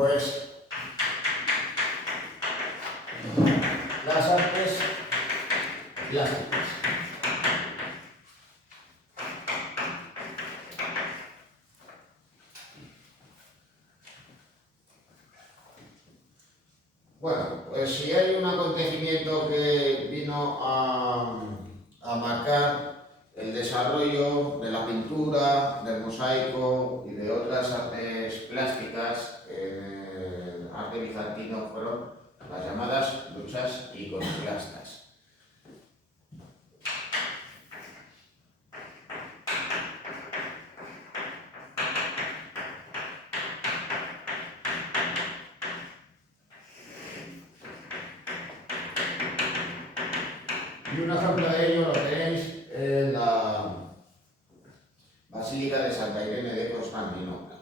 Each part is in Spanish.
pues las artes plásticas. Bueno, pues si hay un acontecimiento que vino a marcar el desarrollo de la pintura, del mosaico y de otras artes plásticas en el arte bizantino, fueron las llamadas luchas iconoclastas. Y un ejemplo de ello lo tenéis en la Basílica de Santa Irene de Constantinopla.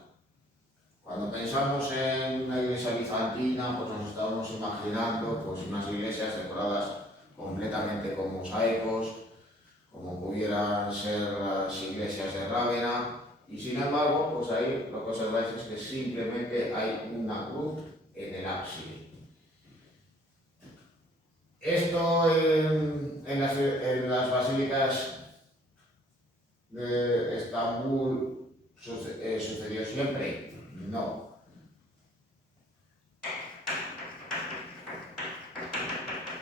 Cuando pensamos en una iglesia bizantina, pues nos estábamos imaginando pues, unas iglesias decoradas completamente con mosaicos, como pudieran ser las iglesias de Rávena, y sin embargo, pues ahí lo que observáis es que simplemente hay una cruz en el ábside. Esto en las basílicas de Estambul sucedió siempre. No.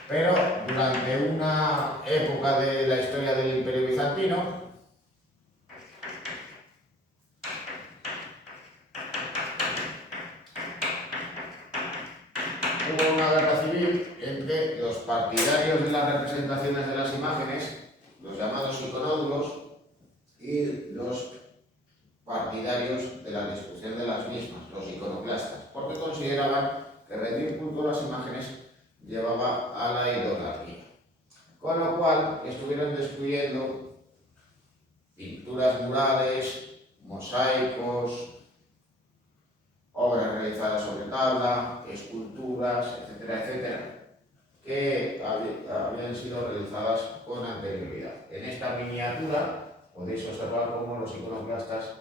Pero durante una época de la historia del Imperio Bizantino, hubo una guerra civil entre los partidarios de las representaciones de las imágenes, los llamados iconódulos, y los partidarios de la destrucción de las mismas, los iconoclastas, porque consideraban que rendir culto a las imágenes llevaba a la idolatría. Con lo cual estuvieron destruyendo pinturas murales, mosaicos, obras realizadas sobre tabla, esculturas, etcétera, etcétera, que habían sido realizadas con anterioridad. En esta miniatura podéis observar cómo los iconoclastas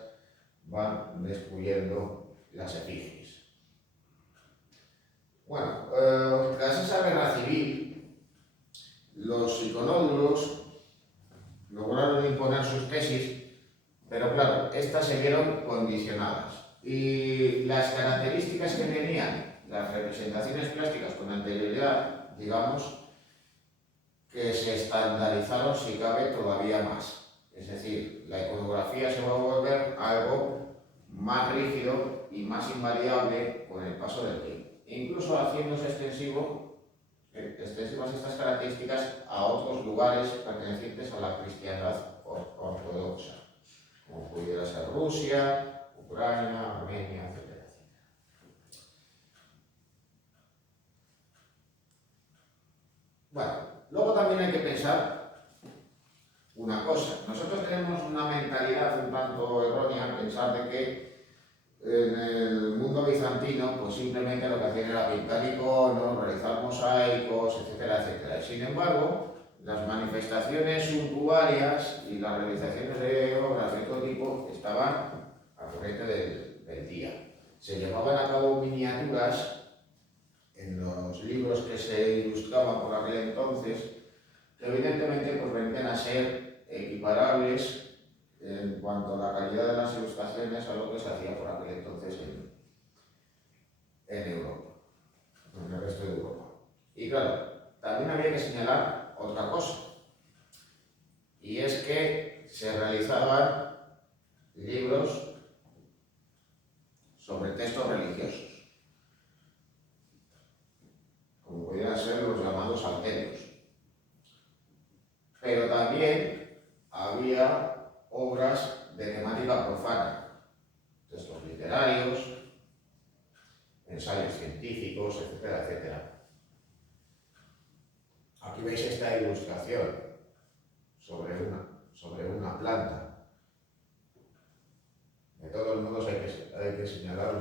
van destruyendo las efigies. Bueno, tras esa guerra civil, los iconódulos lograron imponer sus tesis, pero claro, estas se vieron condicionadas. Y las características que tenían las representaciones plásticas con anterioridad, digamos, que se estandarizaron, si cabe, todavía más. Es decir, la iconografía se va a volver algo más rígido y más invariable con el paso del tiempo, incluso haciéndose extensivas estas características a otros lugares pertenecientes a la cristiandad ortodoxa, como pudiera ser Rusia, Ucrania, Armenia, etc. Bueno, luego también hay que pensar una cosa. Nosotros tenemos una mentalidad un tanto errónea, pensar de que en el mundo bizantino pues simplemente lo que hacían era pintar iconos, realizar mosaicos, etcétera, etcétera. Sin embargo, las manifestaciones suntuarias y las realizaciones de obras de todo tipo estaban al corriente del día. Se llevaban a cabo miniaturas en los libros que se ilustraban por aquel entonces, que evidentemente pues, venían a ser equiparables en cuanto a la calidad de las ilustraciones a lo que se hacía por aquel entonces en Europa, en el resto de Europa. Y claro, también había que señalar otra cosa, y es que se realizaban libros sobre textos religiosos, como pudieran ser los llamados salterios. Pero también había obras de temática profana, textos literarios, ensayos científicos, etcétera, etcétera. Aquí veis esta ilustración sobre una planta. De todos modos hay que señalar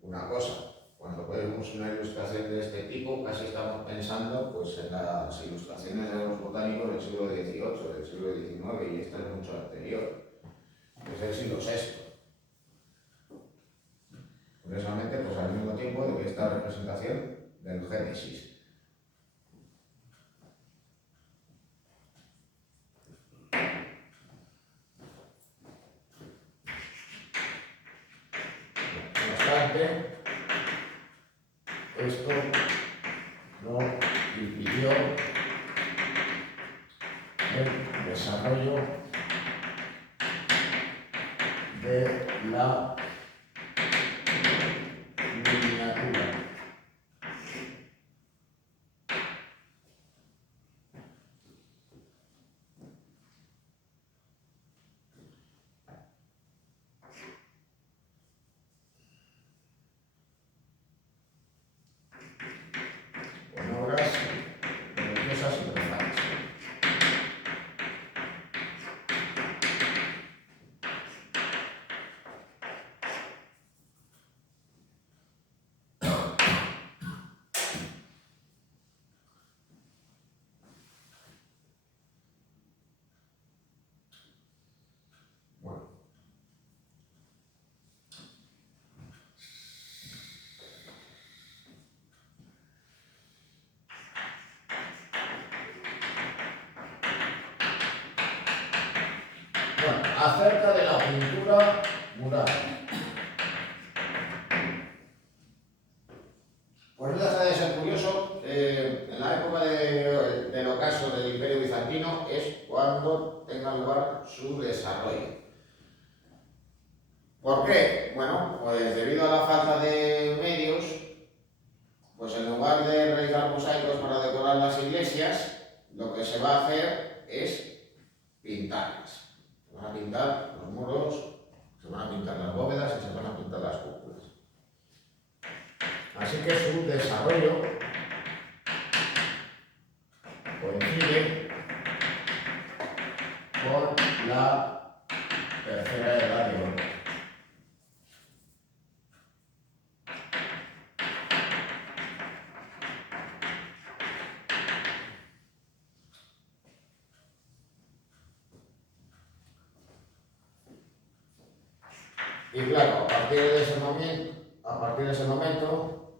una cosa. Cuando vemos una ilustración de este tipo, casi estamos pensando pues, en las ilustraciones de los botánicos del siglo XVIII, del siglo XIX, y esta es mucho anterior. Es del siglo VI. precisamente pues, al mismo tiempo de que esta representación del Génesis. No obstante, esto no impidió el desarrollo de la miniatura. Con obras religiosas y profanas. Bueno. Bueno, acerca de la pintura mural. Pues no deja de ser curioso, en la época del ocaso del Imperio Bizantino es cuando tenga lugar su desarrollo. ¿Por qué? Bueno, pues debido a la falta de medios, pues en lugar de realizar mosaicos para decorar las iglesias, lo que se va a hacer es pintarlas. Se van a pintar los muros, se van a pintar las bóvedas y se van a pintar las cúpulas. Así que su desarrollo coincide con la tercera edad de oro. Y claro, a partir de ese momento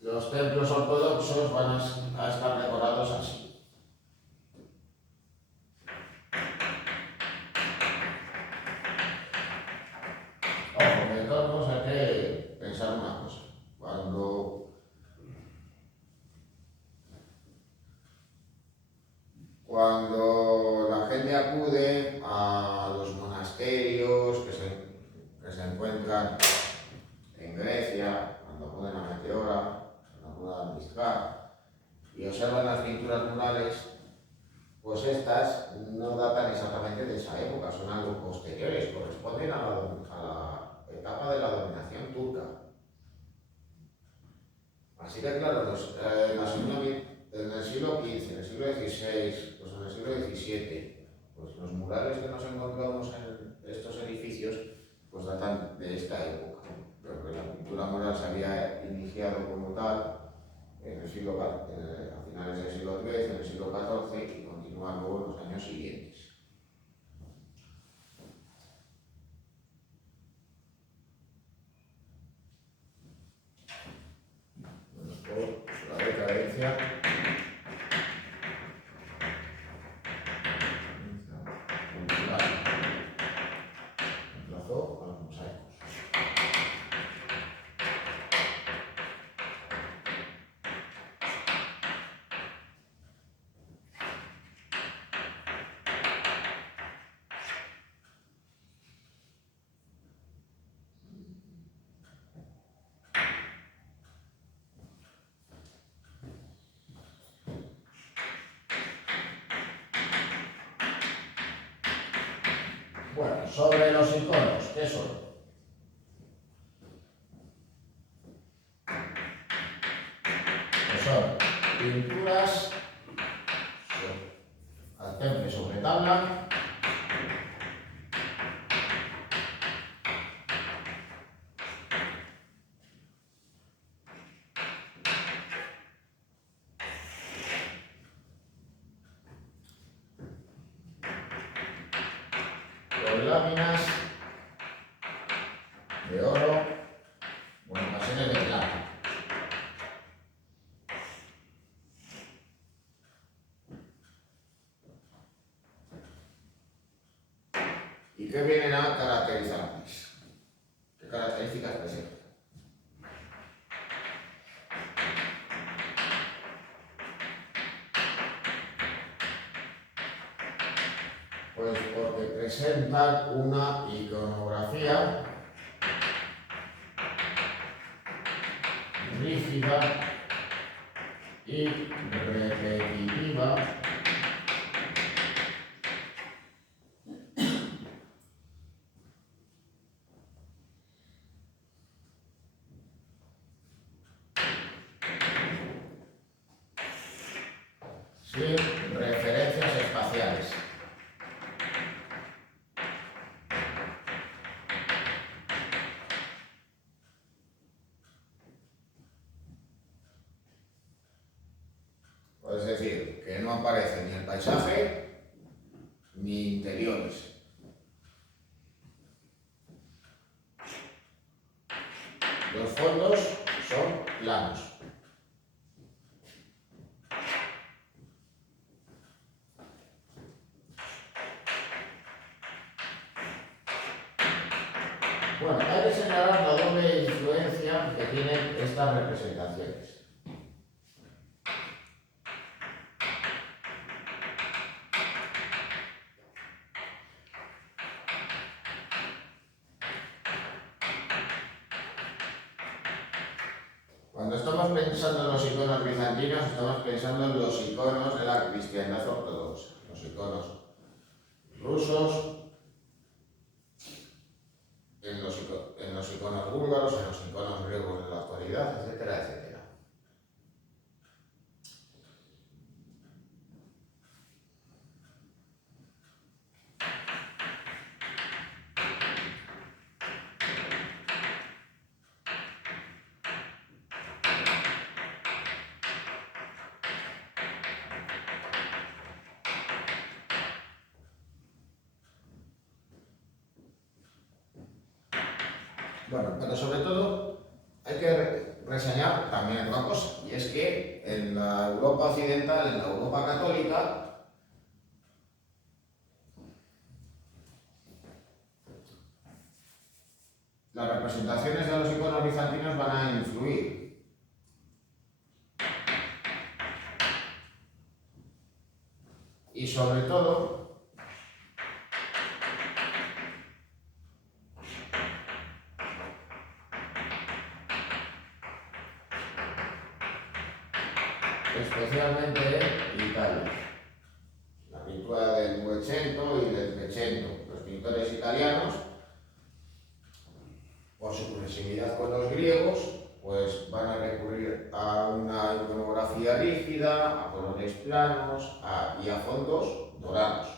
los templos ortodoxos van a estar decorados así. Ojo, que de todos modos hay que pensar una cosa. Cuando la gente acude a los monasterios que se encuentran en Grecia, cuando acuden a Meteora, cuando acuden a Mizcar, y observan las pinturas murales, pues estas no datan exactamente de esa época, son algo posteriores, corresponden a la etapa de la dominación turca. Así que claro, en el siglo XV, en el siglo XVI, pues en el siglo XVII, pues los murales que nos encontramos en estos edificios pues datan de esta época. Pero que la pintura mural se había iniciado como tal en el siglo, a finales del siglo XIII, en el siglo XIV y continúa luego en los años siguientes. Por la decadencia cultural reemplazó a los mosaicos. Bueno, sobre los iconos, ¿qué son? Pues son pinturas al temple sobre tabla, con láminas de oro o en ocasiones de plata. ¿Y qué vienen a caracterizarles? ¿Qué características presentan? Pues porque presentan una iconografía rígida y repetitiva, sin referencias espaciales. Es decir, que no aparece ni el paisaje ni interiores. Los fondos son planos. Bueno, hay que señalar la doble influencia que tienen estas representaciones. Cuando estamos pensando en los iconos bizantinos, estamos pensando en los iconos de la cristiandad ortodoxa, los iconos rusos, en los iconos búlgaros, en los iconos griegos de la actualidad, etcétera, etcétera. Bueno, pero sobre todo hay que reseñar también otra cosa, y es que en la Europa occidental, en la Europa católica, las representaciones de los iconos bizantinos van a influir. Y sobre todo, especialmente en Italia. La pintura del Novecento y del Trecento. Los pintores italianos, por su proximidad con los griegos, pues van a recurrir a una iconografía rígida, a colores planos y a fondos dorados.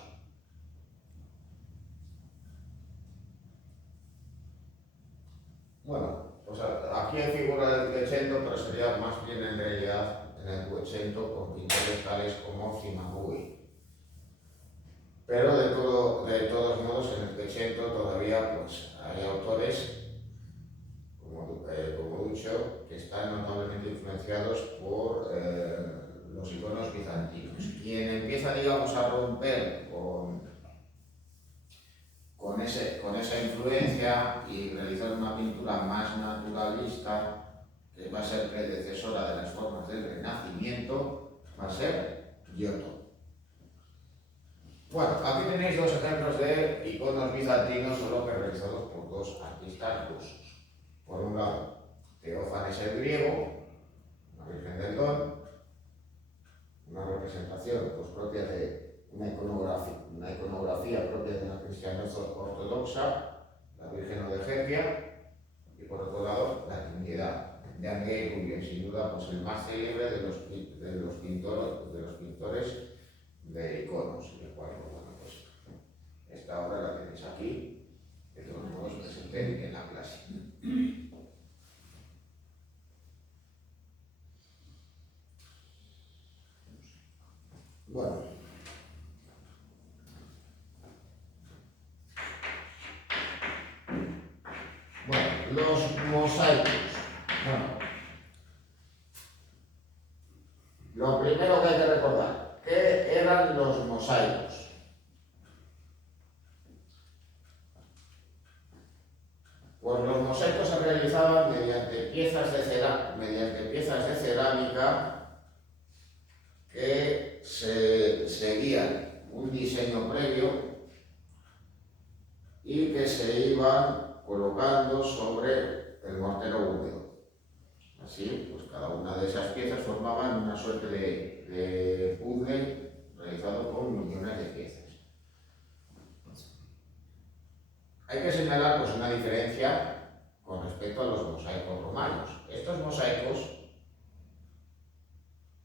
Bueno, pues aquí hay figura del Trecento, pero sería más bien en realidad en el Novecento con pintores tales como Cimabue. Pero de todos modos, en el Trecento todavía pues, hay autores como Duccio, que están notablemente influenciados por los iconos bizantinos. Quien empieza, digamos, a romper con esa influencia y realizar una pintura más naturalista, que va a ser predecesora de las formas del Renacimiento, va a ser Giotto. Bueno, aquí tenéis dos ejemplos de iconos bizantinos, solo que realizados por dos artistas rusos. Por un lado, Teófanes el griego, la Virgen del Don, una representación pues, propia de una iconografía propia de la cristiandad ortodoxa, la Virgen de Gepia, y por otro lado, la Trinidad de Andrei Rubio, sin duda pues, el más célebre de los pintores de iconos, el cual, bueno, pues, esta obra la tenéis aquí, de todos modos presenté en la clase. Bueno, los mosaicos. Bueno, lo primero que hay que recordar, ¿qué eran los mosaicos? Pues los mosaicos se realizaban mediante piezas de cerámica que se seguían un diseño previo y que se iban colocando sobre el mortero húmedo. Así, pues cada una de esas piezas formaban una suerte de puzzle realizado con millones de piezas. Hay que señalar pues una diferencia con respecto a los mosaicos romanos. Estos mosaicos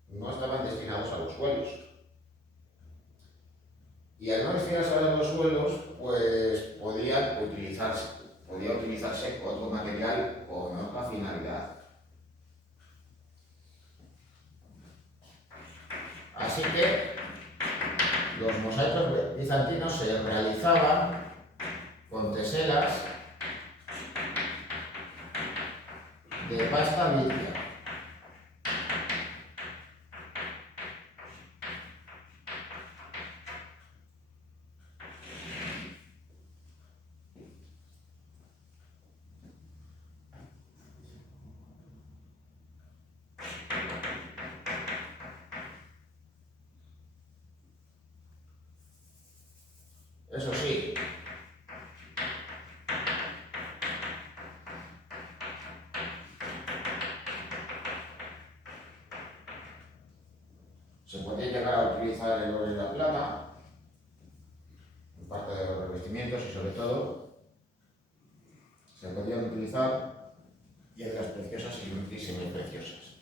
no estaban destinados a los suelos. Y al no destinarse a los suelos, pues podía utilizarse otro material con otra finalidad. Así que los mosaicos bizantinos se realizaban con teselas de pasta vicia. Eso sí, se podía llegar a utilizar el oro y la plata en parte de los revestimientos y sobre todo se podían utilizar piedras preciosas y semipreciosas.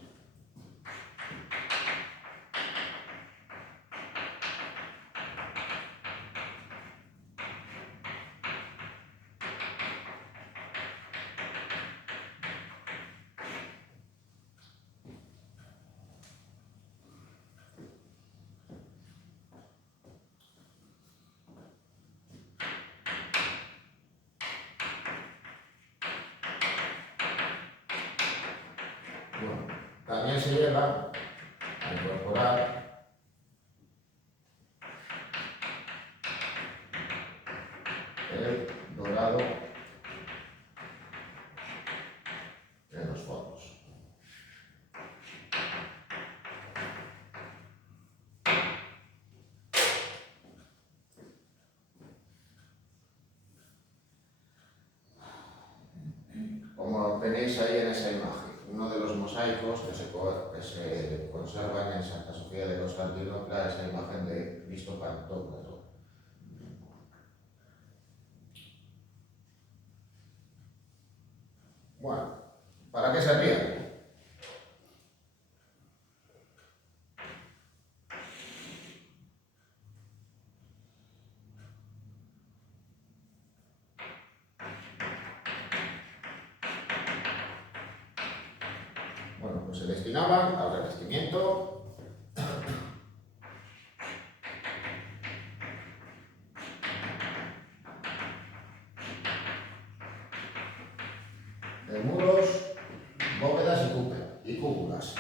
Bueno, también se llega a incorporar el dorado en los fondos. Como tenéis ahí en esa imagen, uno de los mosaicos que se conservan en Santa Sofía de Constantinopla es la imagen de Cristo Pantocrator. Bueno, ¿para qué servía? Bueno, pues se destinaban al revestimiento de muros, bóvedas y cúpulas.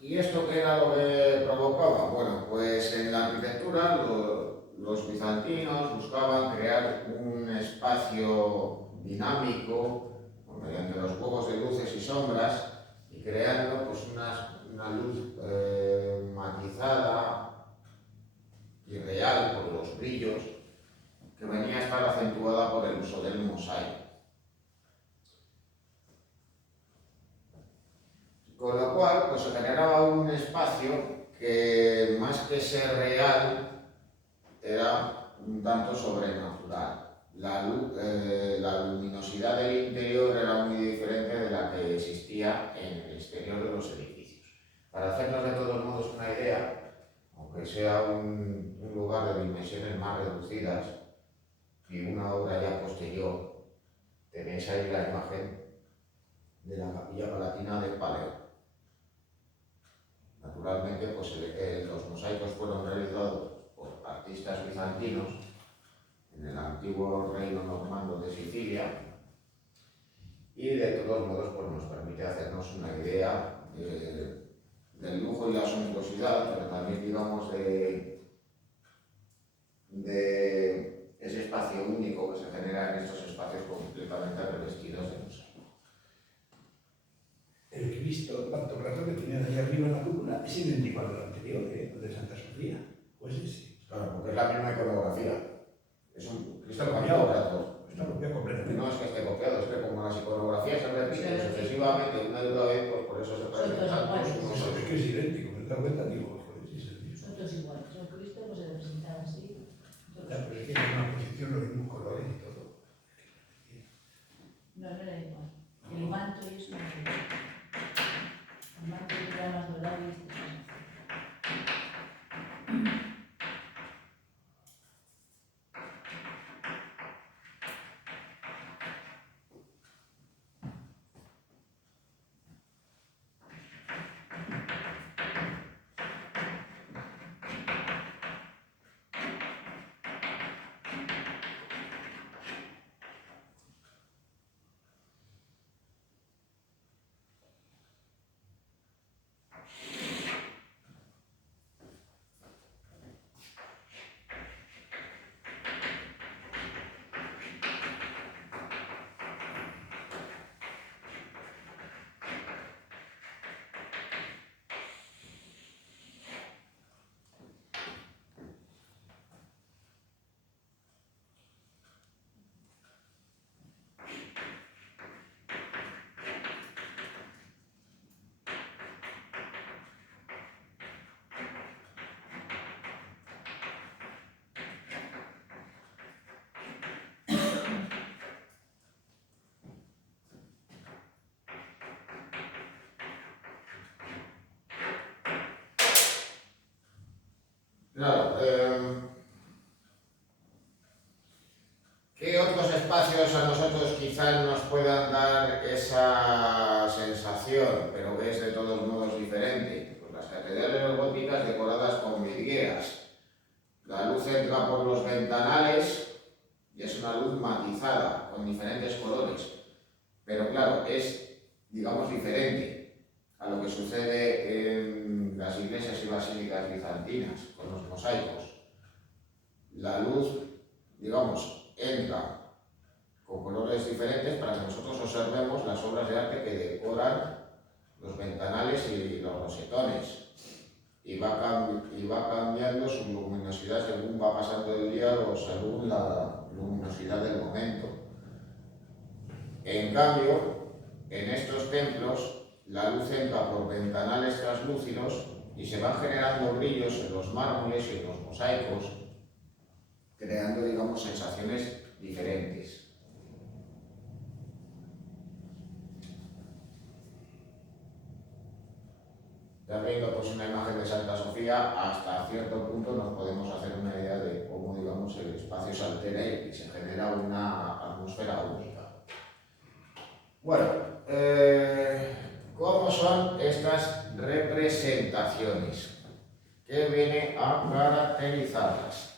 ¿Y esto qué era lo que provocaba? Bueno, pues en la arquitectura los bizantinos buscaban crear un espacio dinámico mediante los juegos de luces y sombras y creando pues una luz matizada y real por los brillos que venía a estar acentuada por el uso del mosaico. Con lo cual, pues se generaba un espacio que, más que ser real, era un tanto sobrenatural. La luminosidad del interior era muy diferente de la que existía en el exterior de los edificios. Para hacernos de todos modos una idea, aunque sea un lugar de dimensiones más reducidas y una obra ya posterior, tenéis ahí la imagen de la Capilla Palatina de Paleo. Naturalmente, pues los mosaicos fueron realizados por artistas bizantinos en el antiguo reino normando de Sicilia, y de todos modos pues nos permite hacernos una idea del lujo y la suntuosidad, pero también digamos de ese espacio único que se genera en estos espacios completamente revestidos de mosaico. El Cristo, el pantocrator que tenían ahí arriba en la cúpula, es idéntico al anterior, el de Santa Sofía. Pues sí. Claro, porque es la misma iconografía. Es un Cristo Está pantocrator. Está copiado completamente. No es que esté copiado, es que como las iconografías se repiten sucesivamente una y otra vez, pues por eso se parecen tantos. Es que es idéntico, me he dado cuenta, digo, joder, sí, es el mismo. Son todos iguales, son Cristo, pues se representan así. Ya, pero es que hay una posición, los mismos colores y todo. No, no era igual. El manto y eso no era igual. El manto era más dorado y este es más azul. Claro, ¿qué otros espacios a nosotros quizás nos puedan dar esa sensación, pero que es de todos modos diferente? Pues las catedrales góticas decoradas con vidrieras. La luz entra por los ventanales y es una luz matizada, con diferentes colores. Pero claro, es, digamos, diferente a lo que sucede en las iglesias y basílicas bizantinas con los mosaicos. La luz, digamos, entra con colores diferentes para que nosotros observemos las obras de arte que decoran los ventanales y los rosetones. Y va cambiando su luminosidad según va pasando el día o según la luminosidad del momento. En cambio, en estos templos, la luz entra por ventanales translúcidos y se van generando brillos en los mármoles y en los mosaicos, creando, digamos, sensaciones diferentes. Ya viendo pues una imagen de Santa Sofía, hasta cierto punto nos podemos hacer una idea de cómo, digamos, el espacio se altera y se genera una atmósfera única. Bueno, ¿cómo son estas representaciones? ¿Qué viene a caracterizarlas?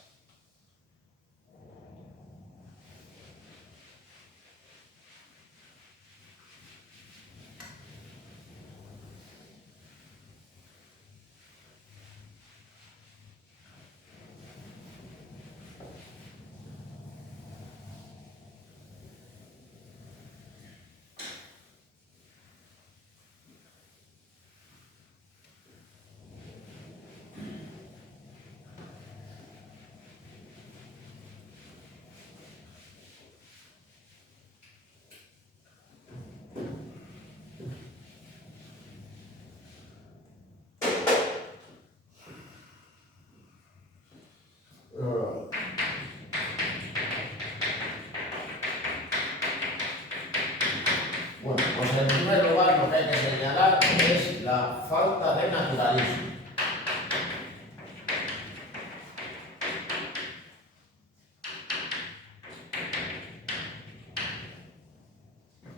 Bueno, pues en primer lugar lo que hay que señalar es la falta de naturalismo.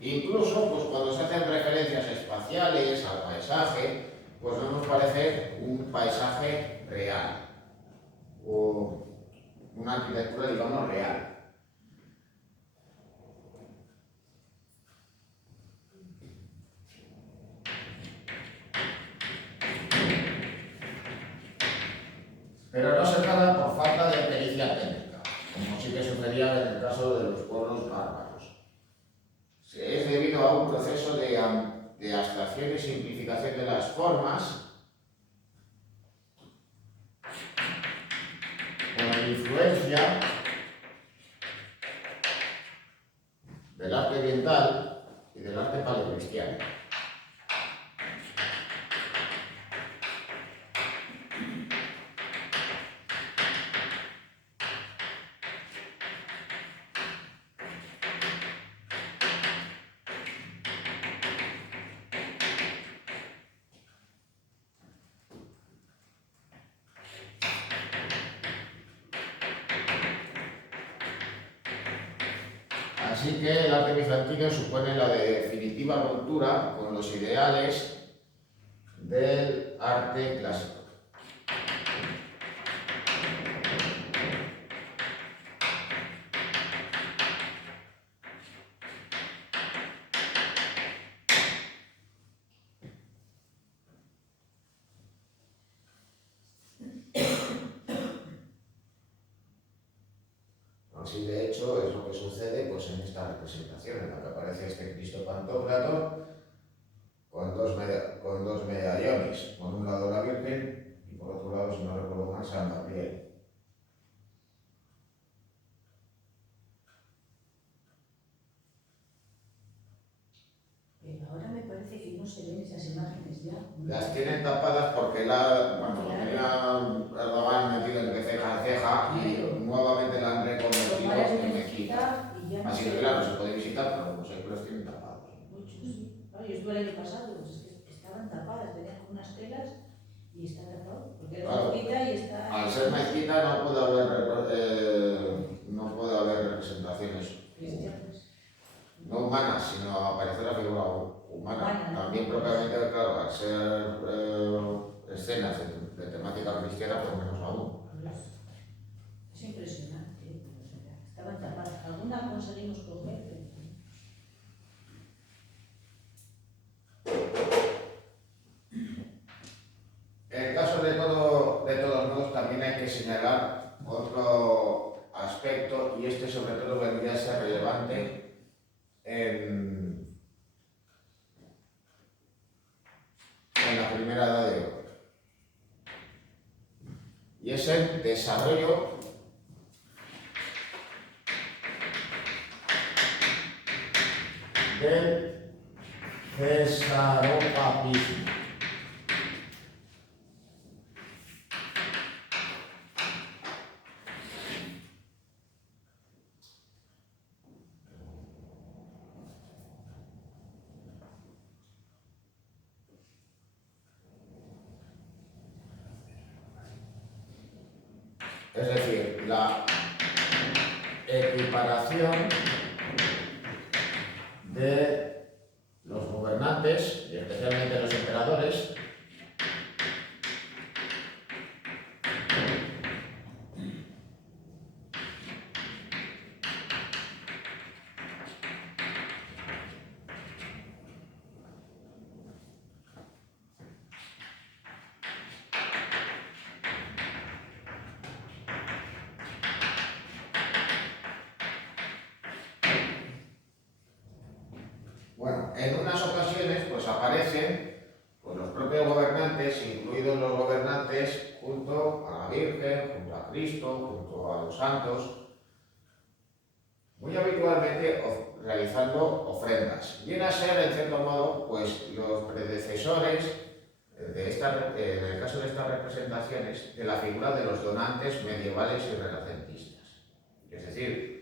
Incluso pues, cuando se hacen referencias espaciales al paisaje, pues no nos parece un paisaje real o una arquitectura, digamos, real. Pero no se trata por falta de pericia técnica, como sí que sucedía en el caso de los pueblos bárbaros. Es debido a un proceso de abstracción y simplificación de las formas, con influencia del arte oriental y del arte paleocristiano. Así que el arte bizantino supone la definitiva ruptura con los ideales del arte clásico. Así de hecho es lo que sucede pues, en esta representación en la que aparece este Cristo Pantocrator con dos medallones, por un lado la Virgen y por otro lado, si no recuerdo mal, San Gabriel. Pero ahora me parece que no se ven esas imágenes ya. Las tienen tapadas porque lo tenía Erdogan metido entre ceja y ceja y nuevamente la han reconvertido en mezquita. Así que claro, se puede visitar, pero como siempre los tienen tapados. Muchos, sí. Claro, yo estuve el año pasado, pues es que estaban tapadas, tenían como unas telas y está tapado, porque era Claro. mezquita y está... Al ser mezquita no puede haber representaciones cristianas. no humanas, sino aparecer la figura humana. También propiamente, claro, al ser escenas de temática cristiana, pues menos aún. Es impresionante, pero, o sea, estaban tapadas. Alguna conseguimos coger, pero... En el caso de todos modos, también hay que señalar otro aspecto, y este sobre todo vendría a ser relevante en la primera edad de oro. Y es el desarrollo del cesaropapismo. Es decir, la equiparación de los gobernantes, y especialmente los emperadores, en unas ocasiones pues aparecen pues, los propios gobernantes, incluidos los gobernantes, junto a la Virgen, junto a Cristo, junto a los santos, muy habitualmente realizando ofrendas. Viene a ser, en cierto modo, pues los predecesores, en el caso de estas representaciones, de la figura de los donantes medievales y renacentistas. Es decir,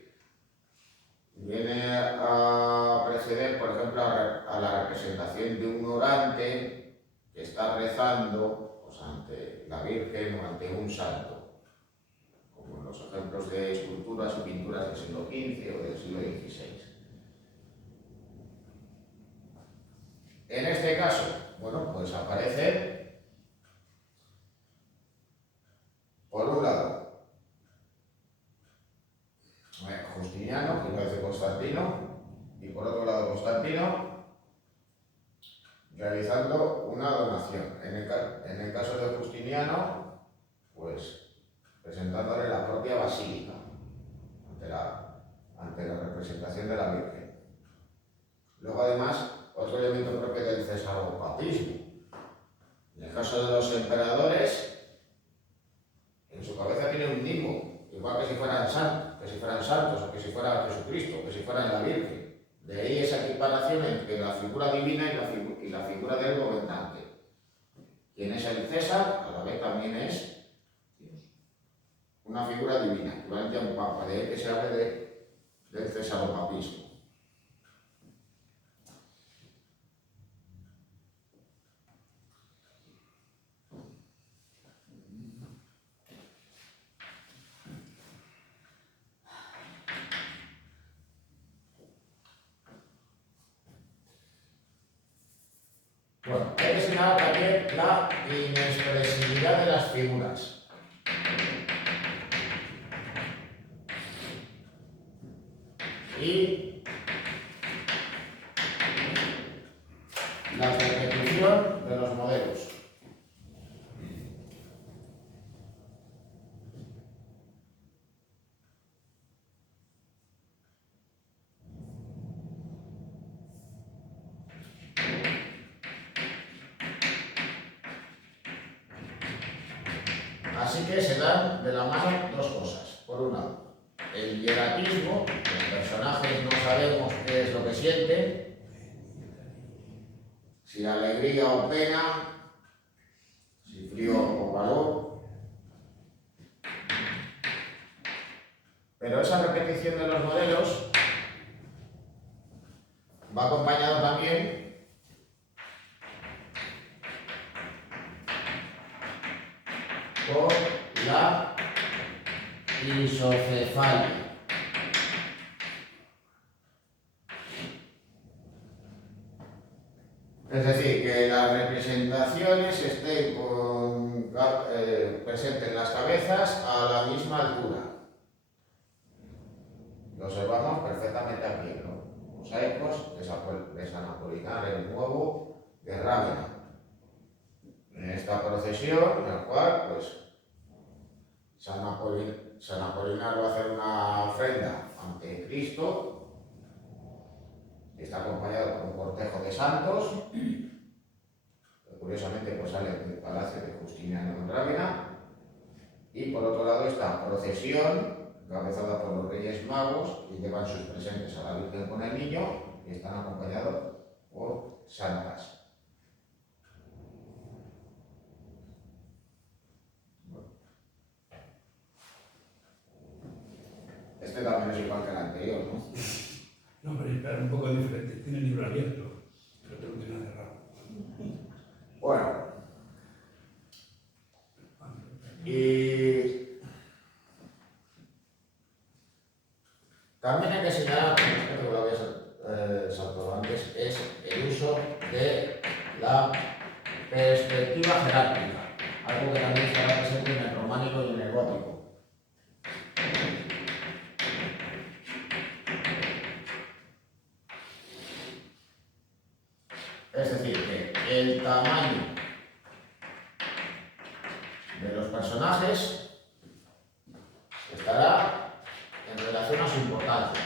viene a preceder, por ejemplo, a la representación de un orante que está rezando pues, ante la Virgen o ante un santo, como en los ejemplos de esculturas y pinturas del siglo XV o del siglo XVI. Constantino y por otro lado Constantino realizando una donación. En el caso de Justiniano, pues presentándole la propia basílica ante la representación de la Virgen. Luego además, otro elemento propio del cesaropapismo. En el caso de los emperadores, en su cabeza tiene un nimbo, igual que si fueran santos, o que si fuera Jesucristo, que si fueran la Virgen. De ahí esa equiparación entre la figura divina y la figura del gobernante. Quien es el César, a la vez también es una figura divina, equivalente a un papa, de ahí que se hable del cesaropapismo. Bueno, hay que señalar también la inexpresibilidad de las figuras. Y la repetición de los modelos. Así que se dan de la mano dos cosas. Por un lado, el hieratismo, los personajes no sabemos qué es lo que sienten, si alegría o pena, si frío o calor. Pero esa repetición de los modelos va acompañado también por la isocefalia. Es decir, que las representaciones estén presentes las cabezas a la misma altura. Lo observamos perfectamente aquí, ¿no? Mosaicos de San Apolinar el Nuevo de Rávena. En esta procesión, en la cual, pues, San Apolinar va a hacer una ofrenda ante Cristo. Está acompañado por un cortejo de santos, que curiosamente pues sale del palacio de Justiniano en Rávena, y por otro lado esta procesión, encabezada por los Reyes Magos, que llevan sus presentes a la Virgen con el niño, y están acompañados por santas. Este también es igual que el anterior, ¿no? No, pero es un poco diferente. Tiene el libro abierto, pero tengo que tener cerrado. Bueno. Y también hay que señalar, que lo había saltado antes, es el uso de la perspectiva jerárquica, algo que también estará presente en el románico y en el gótico. Es decir, que el tamaño de los personajes estará en relación a su importancia.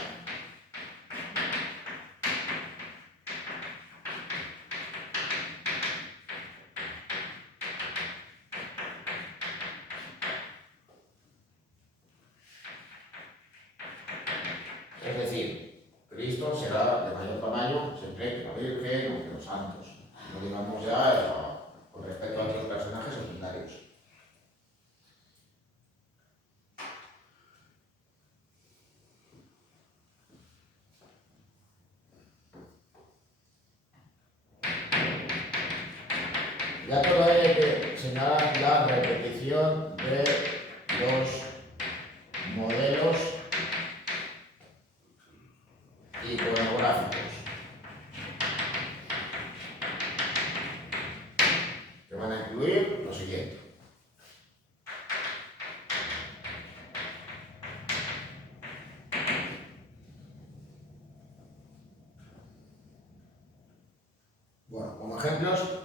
Es decir, Cristo será de mayor tamaño siempre que la Virgen o que los santos. No digamos ya con respecto a otros personajes secundarios. Ya todavía hay que señalar la repetición de los modelos iconográficos, que van a incluir lo siguiente. Bueno, como ejemplos,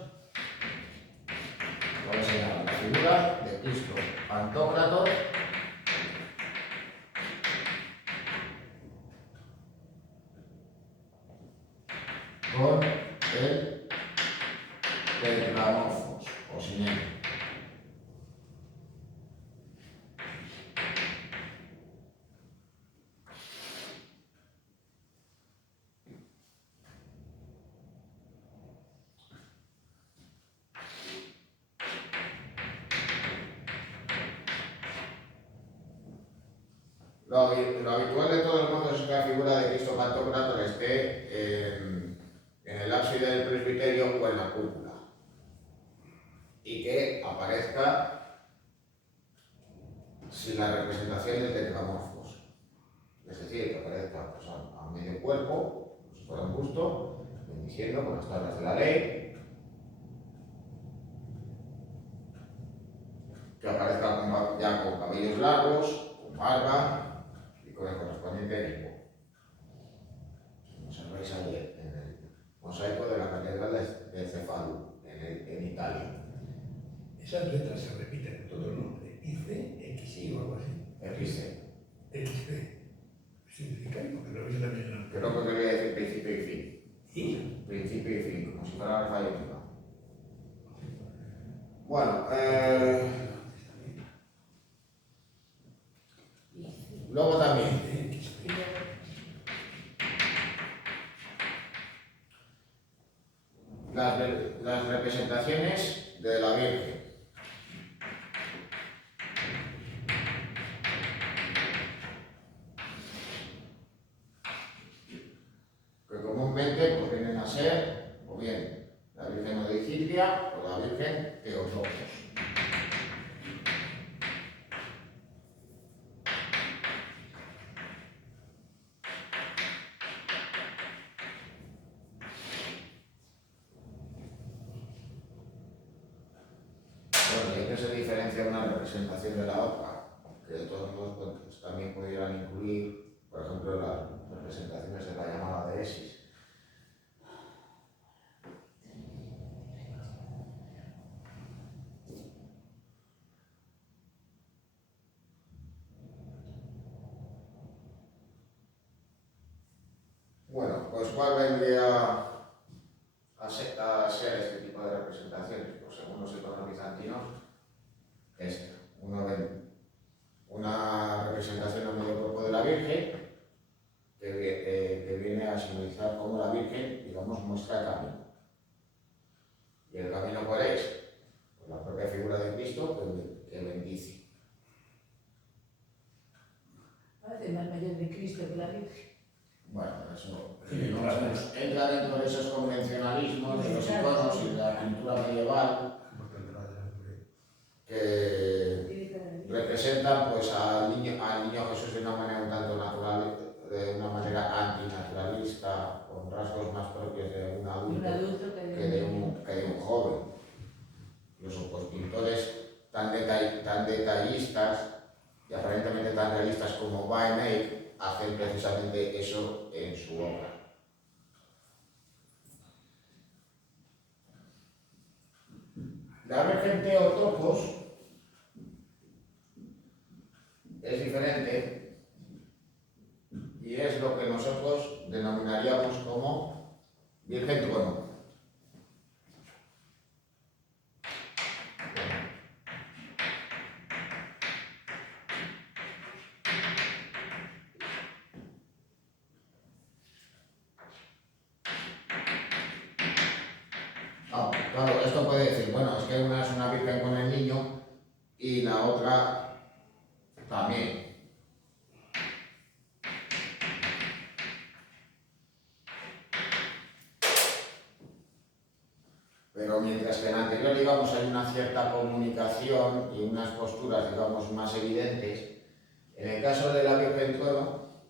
voy a enseñar la figura de Cristo Pantocrátor con el Tetramorfos o sin él. Lo habitual de todos modos es que la figura de Cristo Pantocrátor esté en el ábside del presbiterio o en la cúpula y que aparezca sin la representación del tetramorfos, es decir, que aparezca pues, a medio cuerpo, como si fuera un busto, bendiciendo con las tablas de la ley, que aparezca ya con cabellos largos, con barba y con el correspondiente equipo. Como observáis ayer en el mosaico de la catedral de Cefalù, en Italia. Esas letras se repiten en todo el nombre. IC, XY o algo así. XC. XC. Significa algo, que lo veis también en la... Creo que quería decir principio y fin. ¿Y? Principio y fin, como si fuera alfabética. Bueno, luego también las representaciones de la Virgen. Que comúnmente pues, vienen a ser o bien la Virgen Odicilia o la Virgen Teotokos. Bueno, y es que se diferencia una representación de la otra, que de todos modos pues, también pudieran incluir, por ejemplo, las representaciones de la llamada de Esis. Bueno, pues ¿cuál vendría a ser este tipo de representaciones? Pues según los iconos bizantinos, esta. Una representación a medio cuerpo de la Virgen, que viene a simbolizar cómo la Virgen, digamos, muestra el camino. ¿Y el camino cuál es? Pues la propia figura de Cristo que bendice. Parece más mayor de Cristo que la Virgen. Bueno, eso entra dentro de esos convencionalismos de los iconos y de la pintura medieval que representan pues, al niño Jesús de una manera un tanto natural, de una manera antinaturalista, con rasgos más propios de un adulto que de un joven. Incluso pues, pintores tan detallistas y aparentemente tan realistas como Van Eyck hacen precisamente eso en su obra. La Virgen Teotokos es diferente y es lo que nosotros denominaríamos como Virgen Trueno. Claro, esto puede decir, bueno, es que una es una Virgen con el niño y la otra también. Pero mientras que en la anterior, digamos, hay una cierta comunicación y unas posturas, digamos, más evidentes, en el caso de la Virgen Trueno,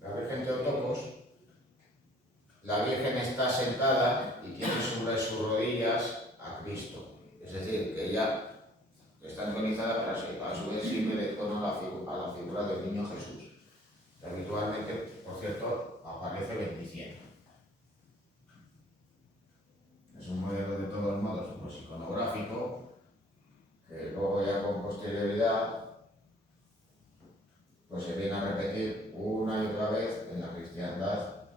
la Virgen Teotokos, la Virgen está sentada y tiene sobre sus rodillas a Cristo. Es decir, que ella está entonizada, pero a su vez sirve de tono a la figura del niño Jesús, que habitualmente, por cierto, aparece bendiciendo. cristiandad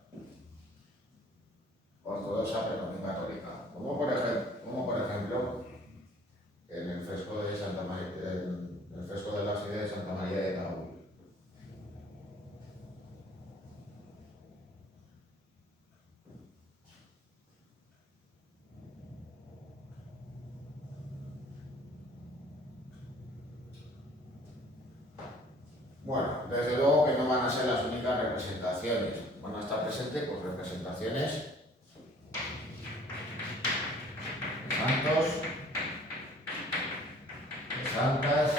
ortodoxa pero también católica, como por ejemplo en el fresco de Santa María, en el fresco de la ciudad de Santa María de Gaudí. Bueno, desde luego que no van a ser las únicas representaciones. Van a estar presentes pues, representaciones de santos, de santas,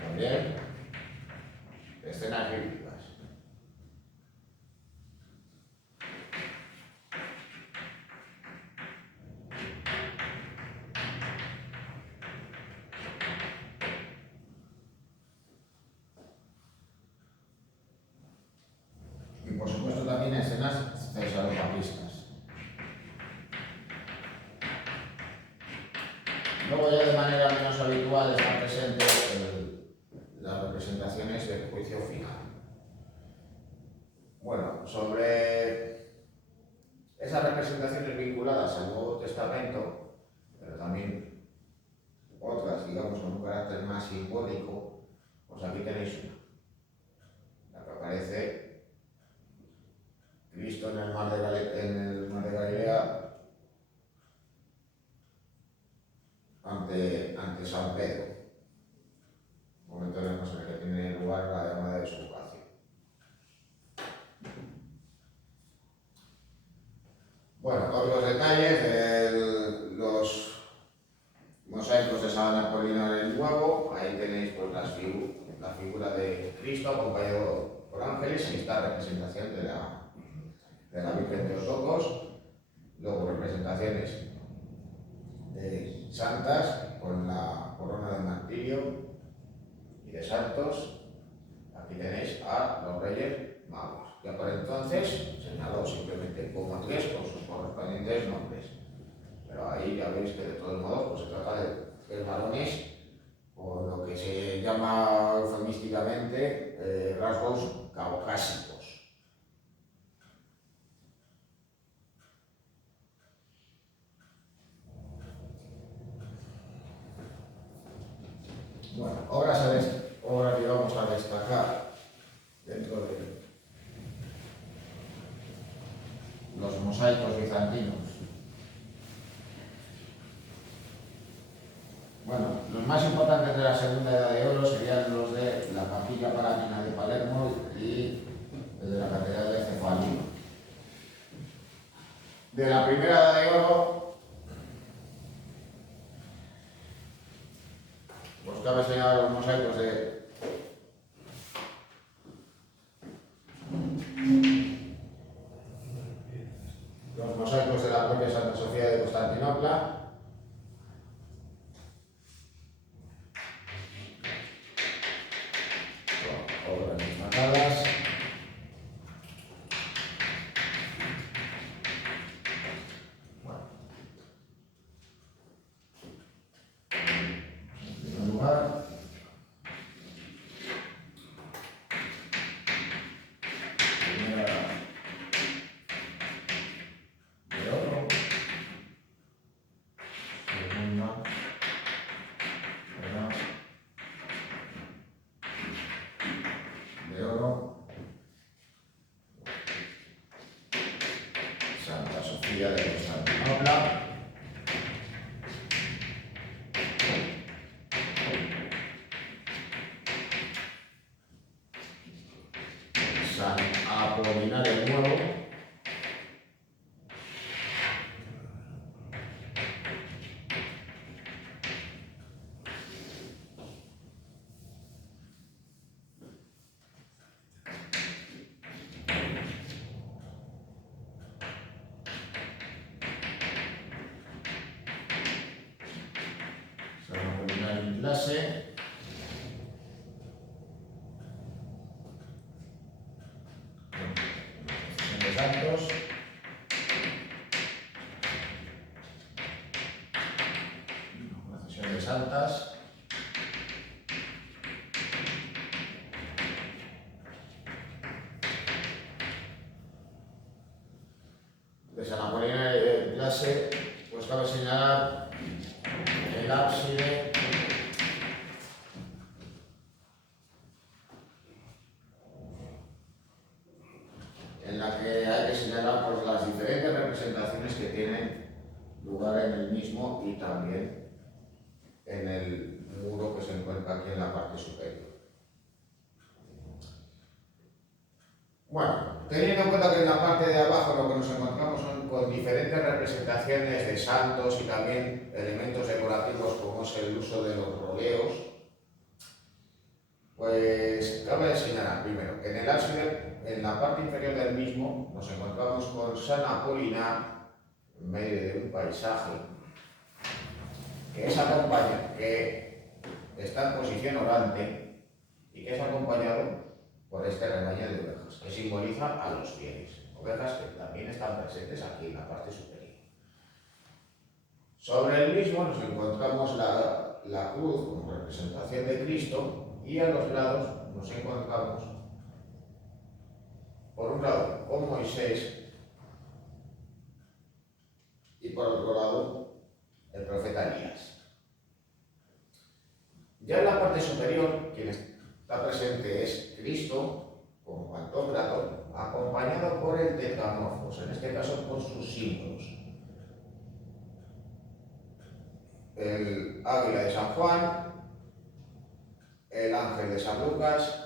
también escenas bíblicas. Y por supuesto también escenas cesariopapistas. Luego ya de manera menos habitual están presentes las representaciones del juicio final. Bueno, sobre esas representaciones vinculadas al Nuevo Testamento, pero también otras, digamos, con un carácter más simbólico, pues aquí tenéis una, la que aparece Cristo en el mar de Galilea ante San Pedro, momento en el que tiene lugar la llamada de su vocación. Bueno, otros detalles de los mosaicos de San Apolinar el Nuevo. Ahí tenéis pues, la figura de Cristo acompañado por ángeles, y esta representación de la Virgen de los Locos. Luego representaciones de santas con la corona de martirio y de santos. Aquí tenéis a los Reyes Magos, que por entonces señaló simplemente como tres con sus correspondientes nombres. Pero ahí ya veis que de todos modos pues, se trata de tres varones con lo que se llama eufemísticamente rasgos caucásicos. Bueno, obras que vamos a destacar dentro de los mosaicos bizantinos. Bueno, los más importantes de la Segunda Edad de Oro serían los de la Capilla Palatina de Palermo y el de la Catedral de Cefalino. De la Primera Edad de Oro, pues cabe señalar los mosaicos de la propia Santa Sofía de Constantinopla, obras destacadas. Bueno, en primer lugar, primera de oro, segunda, ¿verdad? De oro, Santa Sofía de Constantinopla, San Apolinar el Nuevo, San Apolinar in clase, de santos, santas de San Apolinar en clase, pues cabe señalar el ábside en la que hay que señalar pues, las diferentes representaciones que tienen lugar en el mismo y también en el muro que se encuentra aquí en la parte superior. Bueno, teniendo en cuenta que en la parte de abajo lo que nos encontramos son con diferentes representaciones de santos y también elementos decorativos como es el uso de los roleos, pues cabe señalar primero que en el ábside, en la parte inferior del mismo, nos encontramos con San Apolinar en medio de un paisaje que está en posición orante y que es acompañado por este rebaño de ovejas, que simboliza a los fieles, ovejas que también están presentes aquí en la parte superior. Sobre el mismo nos encontramos la cruz como representación de Cristo y a los lados nos encontramos, por un lado, con Moisés y por otro lado, el profeta Elías. Ya en la parte superior, quien está presente es Cristo, como pantocrator, acompañado por el tetranorfos, en este caso por sus símbolos. El águila de San Juan, el ángel de San Lucas,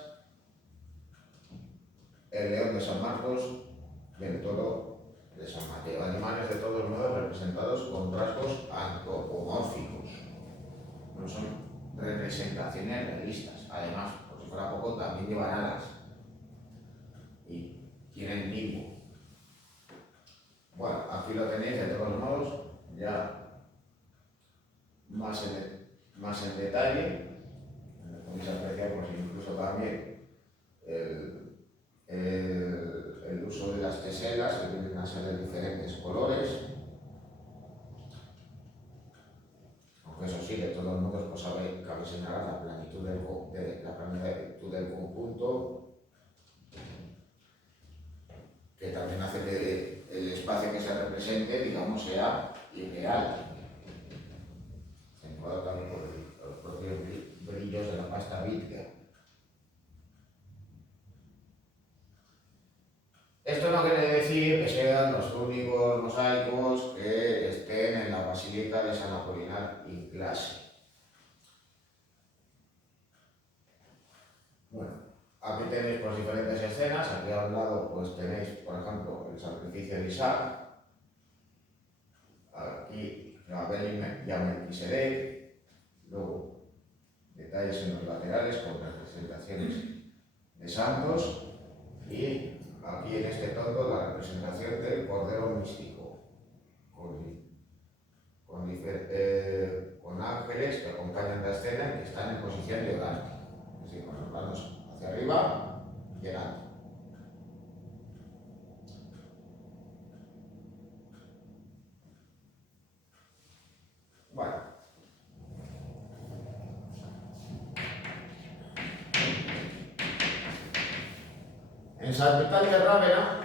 el león de San Marcos y el toro de San Mateo. Animales de todos modos representados con rasgos antropomórficos. No son representaciones realistas. Además, por si fuera poco, también llevan alas y tienen limbo. Bueno, aquí lo tenéis de todos modos, ya más en detalle. Podéis apreciar pues, incluso también el uso de las teselas, que vienen a ser de diferentes colores. Aunque eso sí, de todos modos, pues cabe señalar la planitud del conjunto, que también hace que el espacio que se represente, digamos, sea irreal. Acentuado también por los propios brillos de la pasta vítrea. Esto no quiere decir que sean los únicos mosaicos que estén en la Basílica de San Apolinar in clase. Bueno, aquí tenéis pues, diferentes escenas. Aquí a un lado pues, tenéis, por ejemplo, el sacrificio de Isaac. Aquí Abel y a Melquisedec. Luego detalles en los laterales con representaciones de santos. Y aquí en este tonto la representación del Cordero Místico, con ángeles que acompañan la escena y que están en posición de orante, es decir, con las manos hacia arriba y en alto. Bueno. En San Vital de Rávena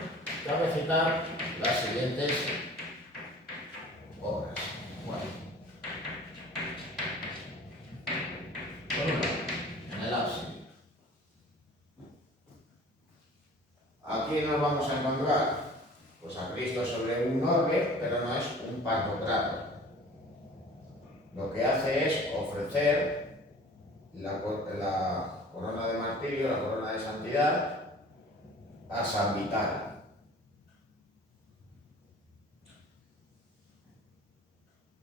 cabe citar las siguientes obras. Bueno, por un lado, en el ábside. Aquí nos vamos a encontrar pues, a Cristo sobre un orbe, pero no es un pantocrator. Lo que hace es ofrecer la corona de martirio, la corona de santidad, a San Vital.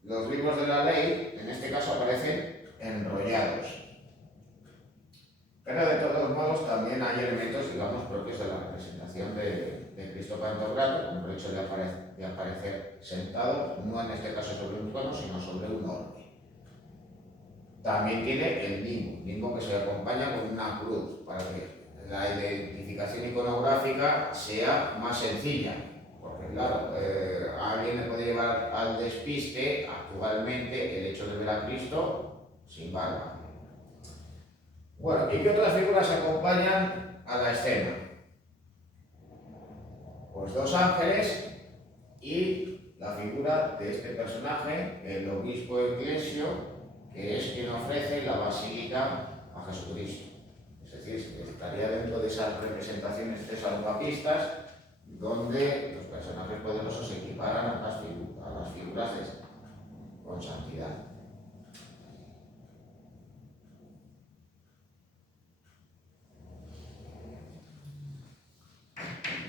Los libros de la ley, en este caso, aparecen enrollados. Pero de todos modos también hay elementos, digamos, propios de la representación de Cristo Pantocrator, como el hecho de aparecer sentado, no en este caso sobre un trono, sino sobre un orbe. También tiene el limbo que se acompaña con una cruz, para que la identificación iconográfica sea más sencilla, porque claro, a alguien le puede llevar al despiste actualmente el hecho de ver a Cristo sin barba. Bueno, ¿y qué otras figuras acompañan a la escena? Pues dos ángeles y la figura de este personaje, el obispo Ecclesio, que es quien ofrece la basílica a Jesucristo. Es decir, estaría dentro de esas representaciones cesaropapistas donde los personajes poderosos se equiparan a las figuras con santidad.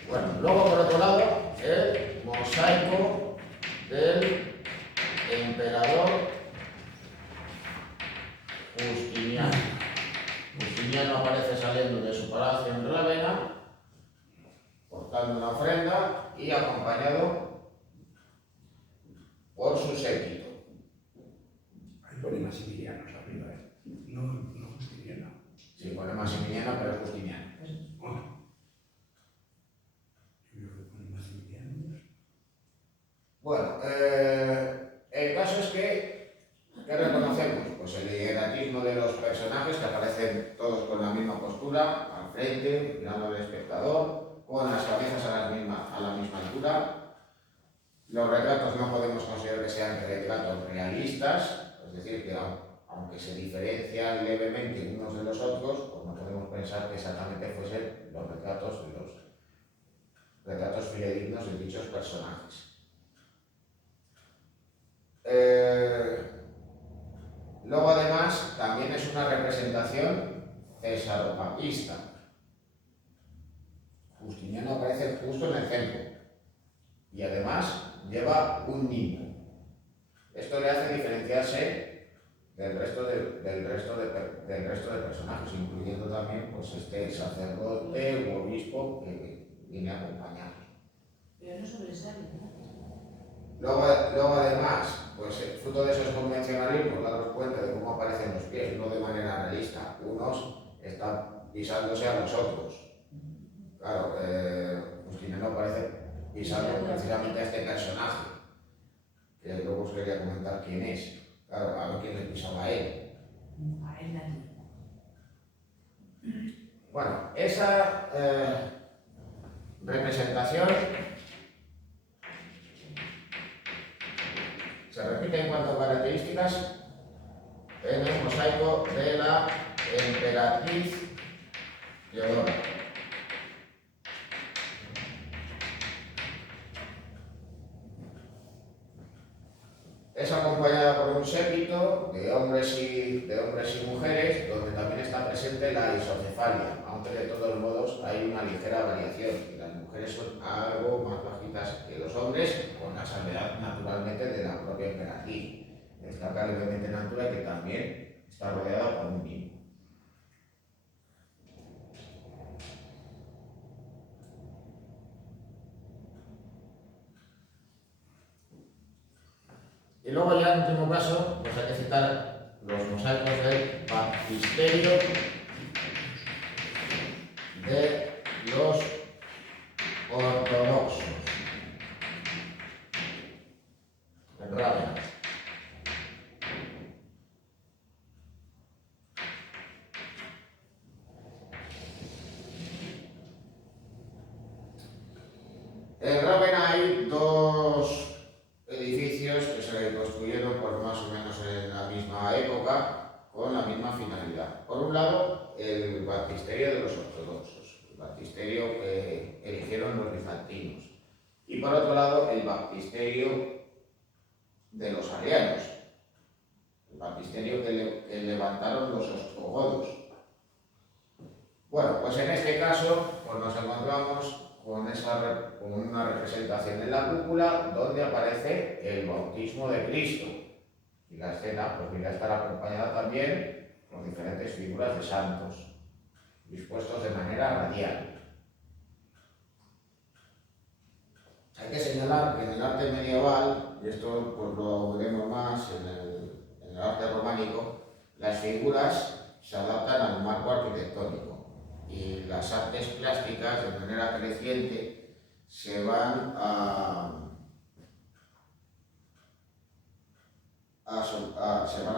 Bueno, luego por otro lado, el mosaico del emperador Justiniano. Justiniano aparece saliendo de su palacio en Rávena, portando una ofrenda y acompañado por su séquito. Ahí pone Maximiliano arriba, ¿eh? No Justiniano. Sí, pone Maximiliano, pero es Justiniano. Bueno, el caso es que, ¿qué reconocemos? Pues el hieratismo de los personajes que aparecen todos con la misma postura, al frente, mirando al espectador, con las cabezas a la misma altura. Los retratos no podemos considerar que sean retratos realistas, es decir, que aunque se diferencian levemente unos de los otros, pues no podemos pensar que exactamente fuesen los retratos fidedignos de dichos personajes. Luego además también es una representación cesaropapista. Justiniano aparece justo en el centro y además lleva un niño. Esto le hace diferenciarse del resto de personajes, incluyendo también pues, este sacerdote u obispo que viene a acompañar. Pero no sobresale, ¿no? Luego además, pues fruto de esos convencionalismos, daros cuenta de cómo aparecen los pies, no de manera realista. Unos están pisándose a los otros. Claro, Justiniano aparece pisando precisamente a este personaje, que luego os quería comentar quién es. Claro, a ver quién le pisaba a él. A él nadie. Bueno, esa representación se repite en cuanto a características en el mosaico de la emperatriz Teodora. Es acompañada por un séquito de hombres y mujeres, donde también está presente la isocefalia, aunque de todos modos hay una ligera variación. Las mujeres son algo más bajitas que los hombres, con la salvedad naturalmente de la propia emperatriz. Destaca levemente en altura que también está rodeada por un niño. Y luego ya en último caso, pues hay que citar los mosaicos del baptisterio de los ortodoxos en Rávena. En Rávena hay dos edificios que se construyeron por más o menos en la misma época con la misma finalidad. Por un lado, el baptisterio de los ortodoxos, el baptisterio que eligieron los bizantinos, y por otro lado, el baptisterio de los arianos, el baptisterio que levantaron los ostrogodos. Bueno, pues en este caso pues nos encontramos con una representación en la cúpula donde aparece el bautismo de Cristo. Y la escena pues viene a estar acompañada también por diferentes figuras de santos, dispuestos de manera radial. Hay que señalar que en el arte medieval, y esto pues lo veremos más en el arte románico, las figuras se adaptan al marco arquitectónico. Y las artes plásticas, de manera creciente, se van a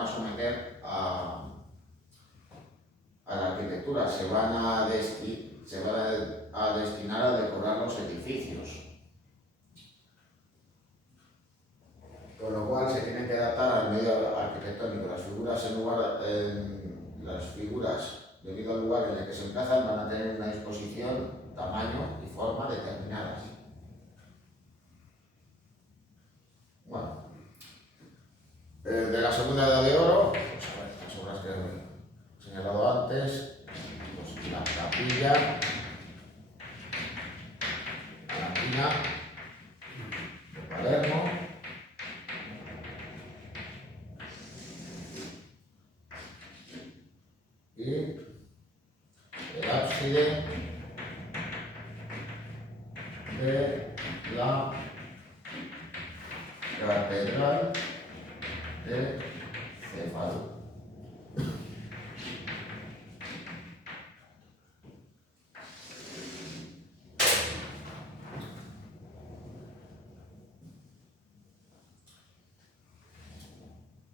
someter a la arquitectura, se van a destinar a decorar los edificios. Con lo cual se tienen que adaptar al medio arquitectónico. Las figuras, debido al lugar en el que se emplazan, van a tener una disposición, tamaño y forma determinadas. Bueno, de la segunda edad de oro, pues a ver, las obras que he señalado antes, pues la capilla, la Palatina de Palermo, y el ábside de la catedral de Cefalú.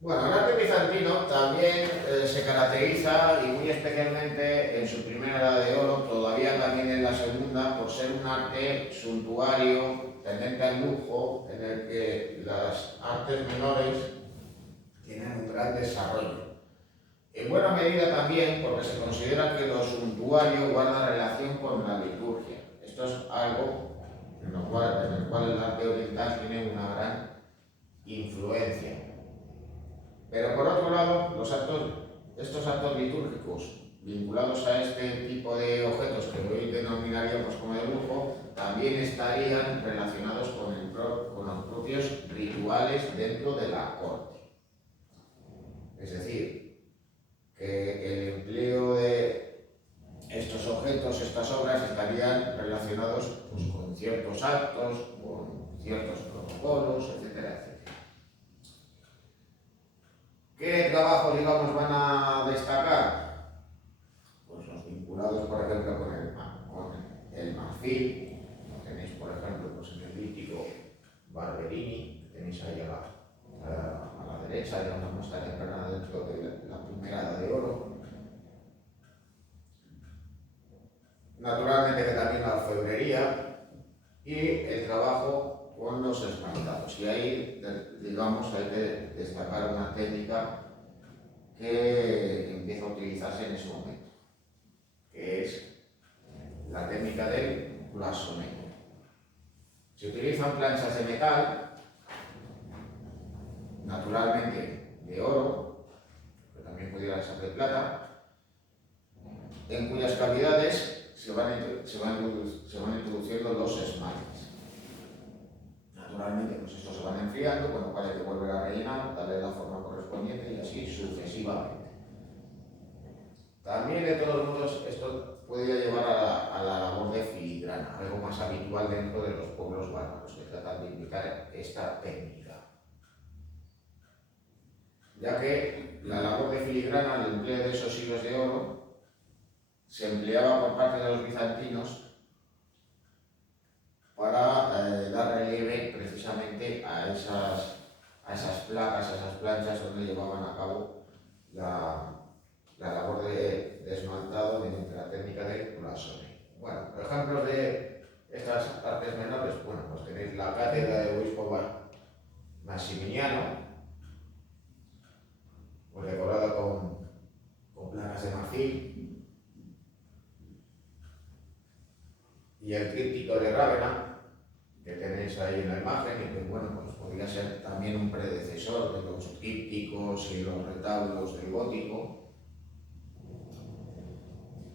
Bueno, el arte bizantino también se caracteriza, y muy especialmente en su primera edad de oro, todavía también en la segunda, por ser un arte suntuario, tendente al lujo, en el que las artes menores tienen un gran desarrollo. En buena medida también porque se considera que lo suntuario guarda relación con la liturgia. Esto es algo en el cual el arte oriental tiene una gran influencia. Pero por otro lado, estos actos litúrgicos vinculados a este tipo de objetos que hoy denominaríamos como de lujo, también estarían relacionados con los propios rituales dentro de la corte. Es decir, que el empleo de estos objetos, estas obras, estarían relacionados pues, con ciertos actos, con ciertos protocolos, etcétera, etcétera. ¿Qué trabajos, digamos, van a destacar? Pues los vinculados, por ejemplo, con el marfil. Tenéis, por ejemplo, pues en el lítico Barberini, tenéis ahí a la derecha, ya una muestra temprana dentro de la primera edad de oro. Naturalmente que también la orfebrería y el trabajo con los esmaltados. Y ahí, digamos, hay que destacar una técnica que empieza a utilizarse en ese momento, que es la técnica del cloisonné. Se utilizan planchas de metal, naturalmente de oro, pero también pudiera ser de plata, en cuyas cavidades se van introduciendo los esmaltes. Naturalmente, pues estos se van enfriando, con lo cual hay que volver a rellenar, darle la forma correspondiente y así sucesivamente. También, de todos modos, esto podría llevar a la labor de filigrana, algo más habitual dentro de los pueblos bárbaros, que tratan de indicar esta técnica. Ya que la labor de filigrana, el empleo de esos hilos de oro, se empleaba por parte de los bizantinos para dar relieve precisamente a esas placas, a esas planchas donde llevaban a cabo la labor de esmaltado mediante la técnica de cloisonné. Bueno, ejemplos de estas artes menores, bueno, pues tenéis la cátedra del obispo Maximiliano, pues decorada con placas de marfil, y el tríptico de Rávena, que tenéis ahí en la imagen, y que bueno, pues podría ser también un predecesor de los trípticos y los retablos del gótico.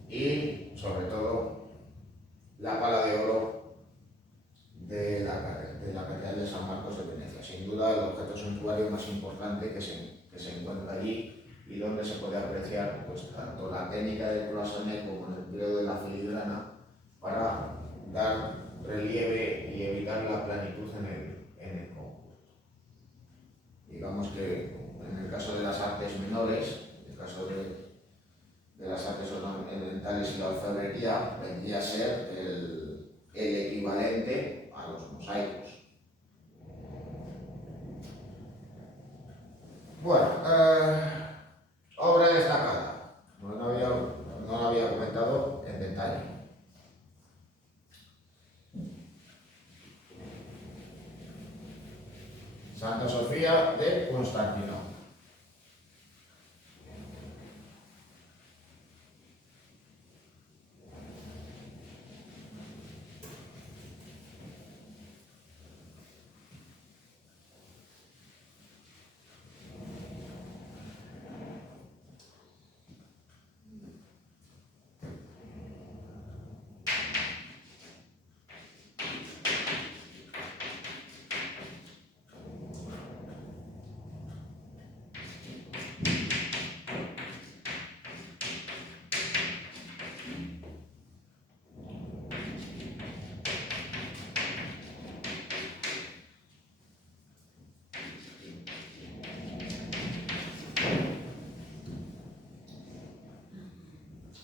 Y sobre todo la pala de oro de la Catedral de San Marcos de Venecia. Sin duda el objeto suntuario más importante que se encuentra allí y donde se puede apreciar pues, tanto la técnica del cloisonné como el empleo de la filigrana para dar relieve y evitar la planitud en el conjunto. Digamos que en el caso de las artes menores, en el caso de las artes ornamentales y la orfebrería, vendría a ser el equivalente a los mosaicos. Bueno, Santa Sofía de Constantinopla.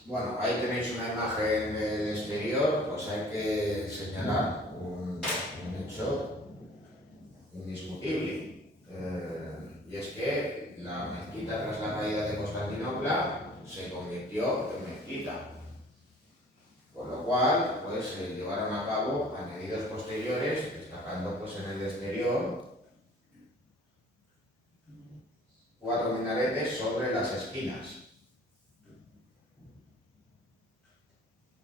Bueno, ahí tenéis una imagen del exterior, pues hay que señalar un hecho indiscutible. Y es que la mezquita, tras la caída de Constantinopla, se convirtió en mezquita. Con lo cual, pues se llevaron a cabo añadidos posteriores, destacando pues en el exterior 4 minaretes sobre las esquinas.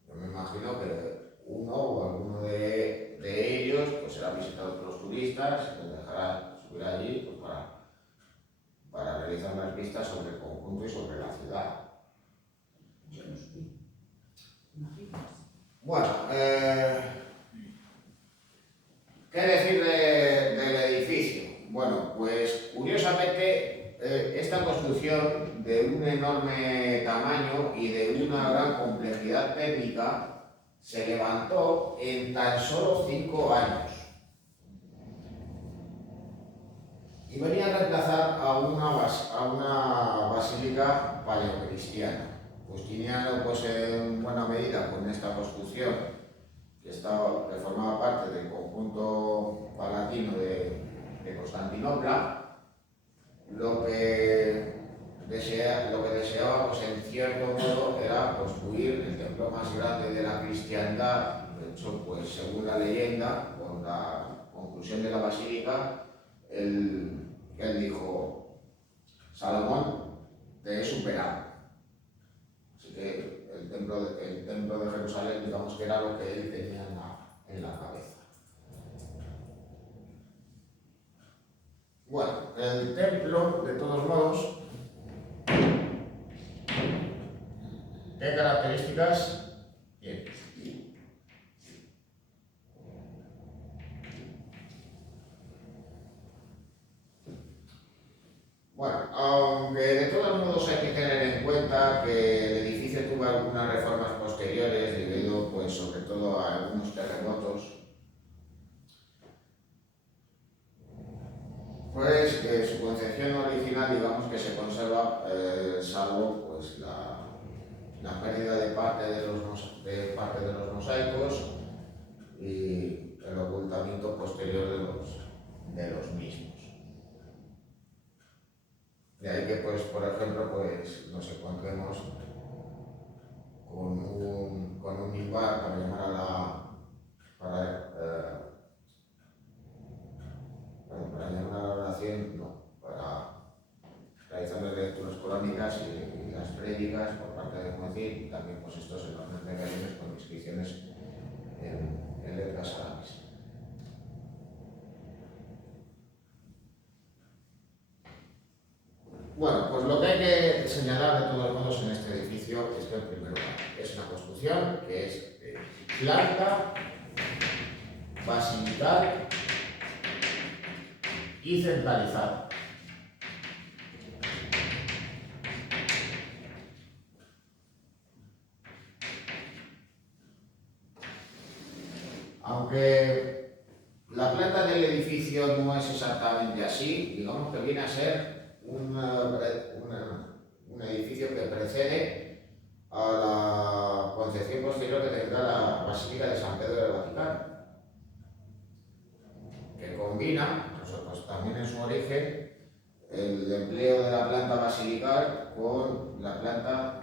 Yo me imagino que uno o alguno de ellos pues será visitado por los turistas y les dejará subir allí pues, para realizar unas vistas sobre el conjunto y sobre la ciudad. Yo no subí. Imaginas. Bueno, ¿qué decir del edificio? Bueno, pues curiosamente esta construcción de un enorme tamaño y de una gran complejidad técnica se levantó en tan solo 5 años. Y venía a reemplazar a una basílica paleocristiana. Justiniano, pues en buena medida con esta construcción, que formaba parte del conjunto palatino de Constantinopla, lo que deseaba, pues en cierto modo, era construir el templo más grande de la cristiandad. De hecho, pues según la leyenda, con la conclusión de la basílica, él dijo: Salomón, te he superado. Así que el templo de Jerusalén, digamos que era lo que él tenía en la cabeza. Bueno, el templo, de todos modos, ¿qué características tiene? Bueno, aunque de todos modos hay que tener en cuenta que el edificio tuvo algunas reformas posteriores debido, pues, sobre todo a algunos terremotos, pues que su concepción original, digamos que se conserva, salvo pues la pérdida de parte de los mosaicos y el ocultamiento posterior de los mismos. De ahí que, pues, por ejemplo, pues nos encontremos con un mimbar para llamar llamar a la oración, no, para realizar las lecturas coránicas y las prédicas por parte del muezzin, y también pues estos enormes medallones con inscripciones en letras árabes. Bueno, pues lo que hay que señalar de todos modos en este edificio es que, en primer lugar, es una construcción que es planta, basilical y centralizada. Aunque la planta del edificio no es exactamente así, digamos que viene a ser un edificio que precede a la concepción posterior que tendrá la Basílica de San Pedro del Vaticano, que combina, pues también en su origen, el empleo de la planta basilical con la planta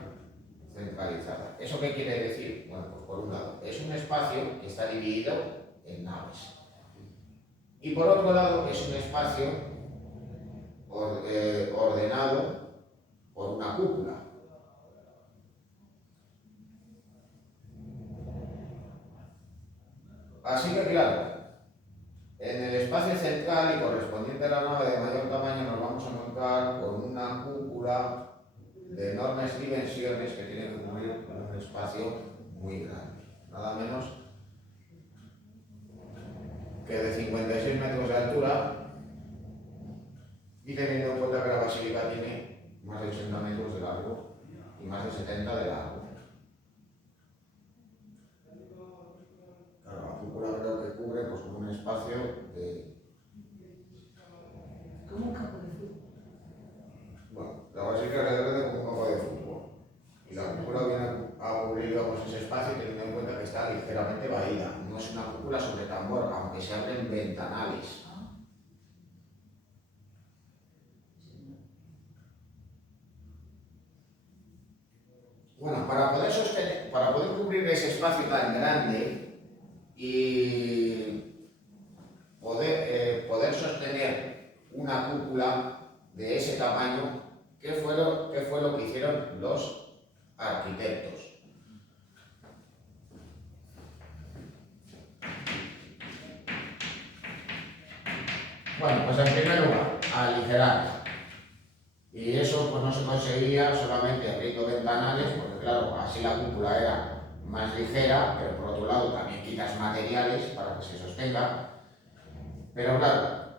centralizada. ¿Eso qué quiere decir? Bueno, pues por un lado, es un espacio que está dividido en naves. Y por otro lado es un espacio ordenado por una cúpula. Así que claro, en el espacio central y correspondiente a la nave de mayor tamaño nos vamos a encontrar con una cúpula de enormes dimensiones que tiene que cubrir un espacio muy grande, nada menos que de 56 metros de altura, y teniendo en cuenta que la basílica tiene más de 80 metros de largo y más de 70 de largo. Claro, la cúpula creo que cubre pues, un espacio de... Como un campo de fútbol. Bueno, la basílica es grande como un campo de fútbol. Y la cúpula viene a cubrir digamos, ese espacio teniendo en cuenta que está ligeramente vaída. No es una cúpula sobre tambor, aunque se abren ventanales. Bueno, para poder cubrir ese espacio tan grande y poder sostener una cúpula de ese tamaño, ¿qué fue lo que hicieron los arquitectos? Bueno, pues en primer lugar, aligerar. Y eso pues no se conseguía solamente abriendo ventanales, porque claro, así la cúpula era más ligera, pero por otro lado también quitas materiales para que se sostenga. Pero claro,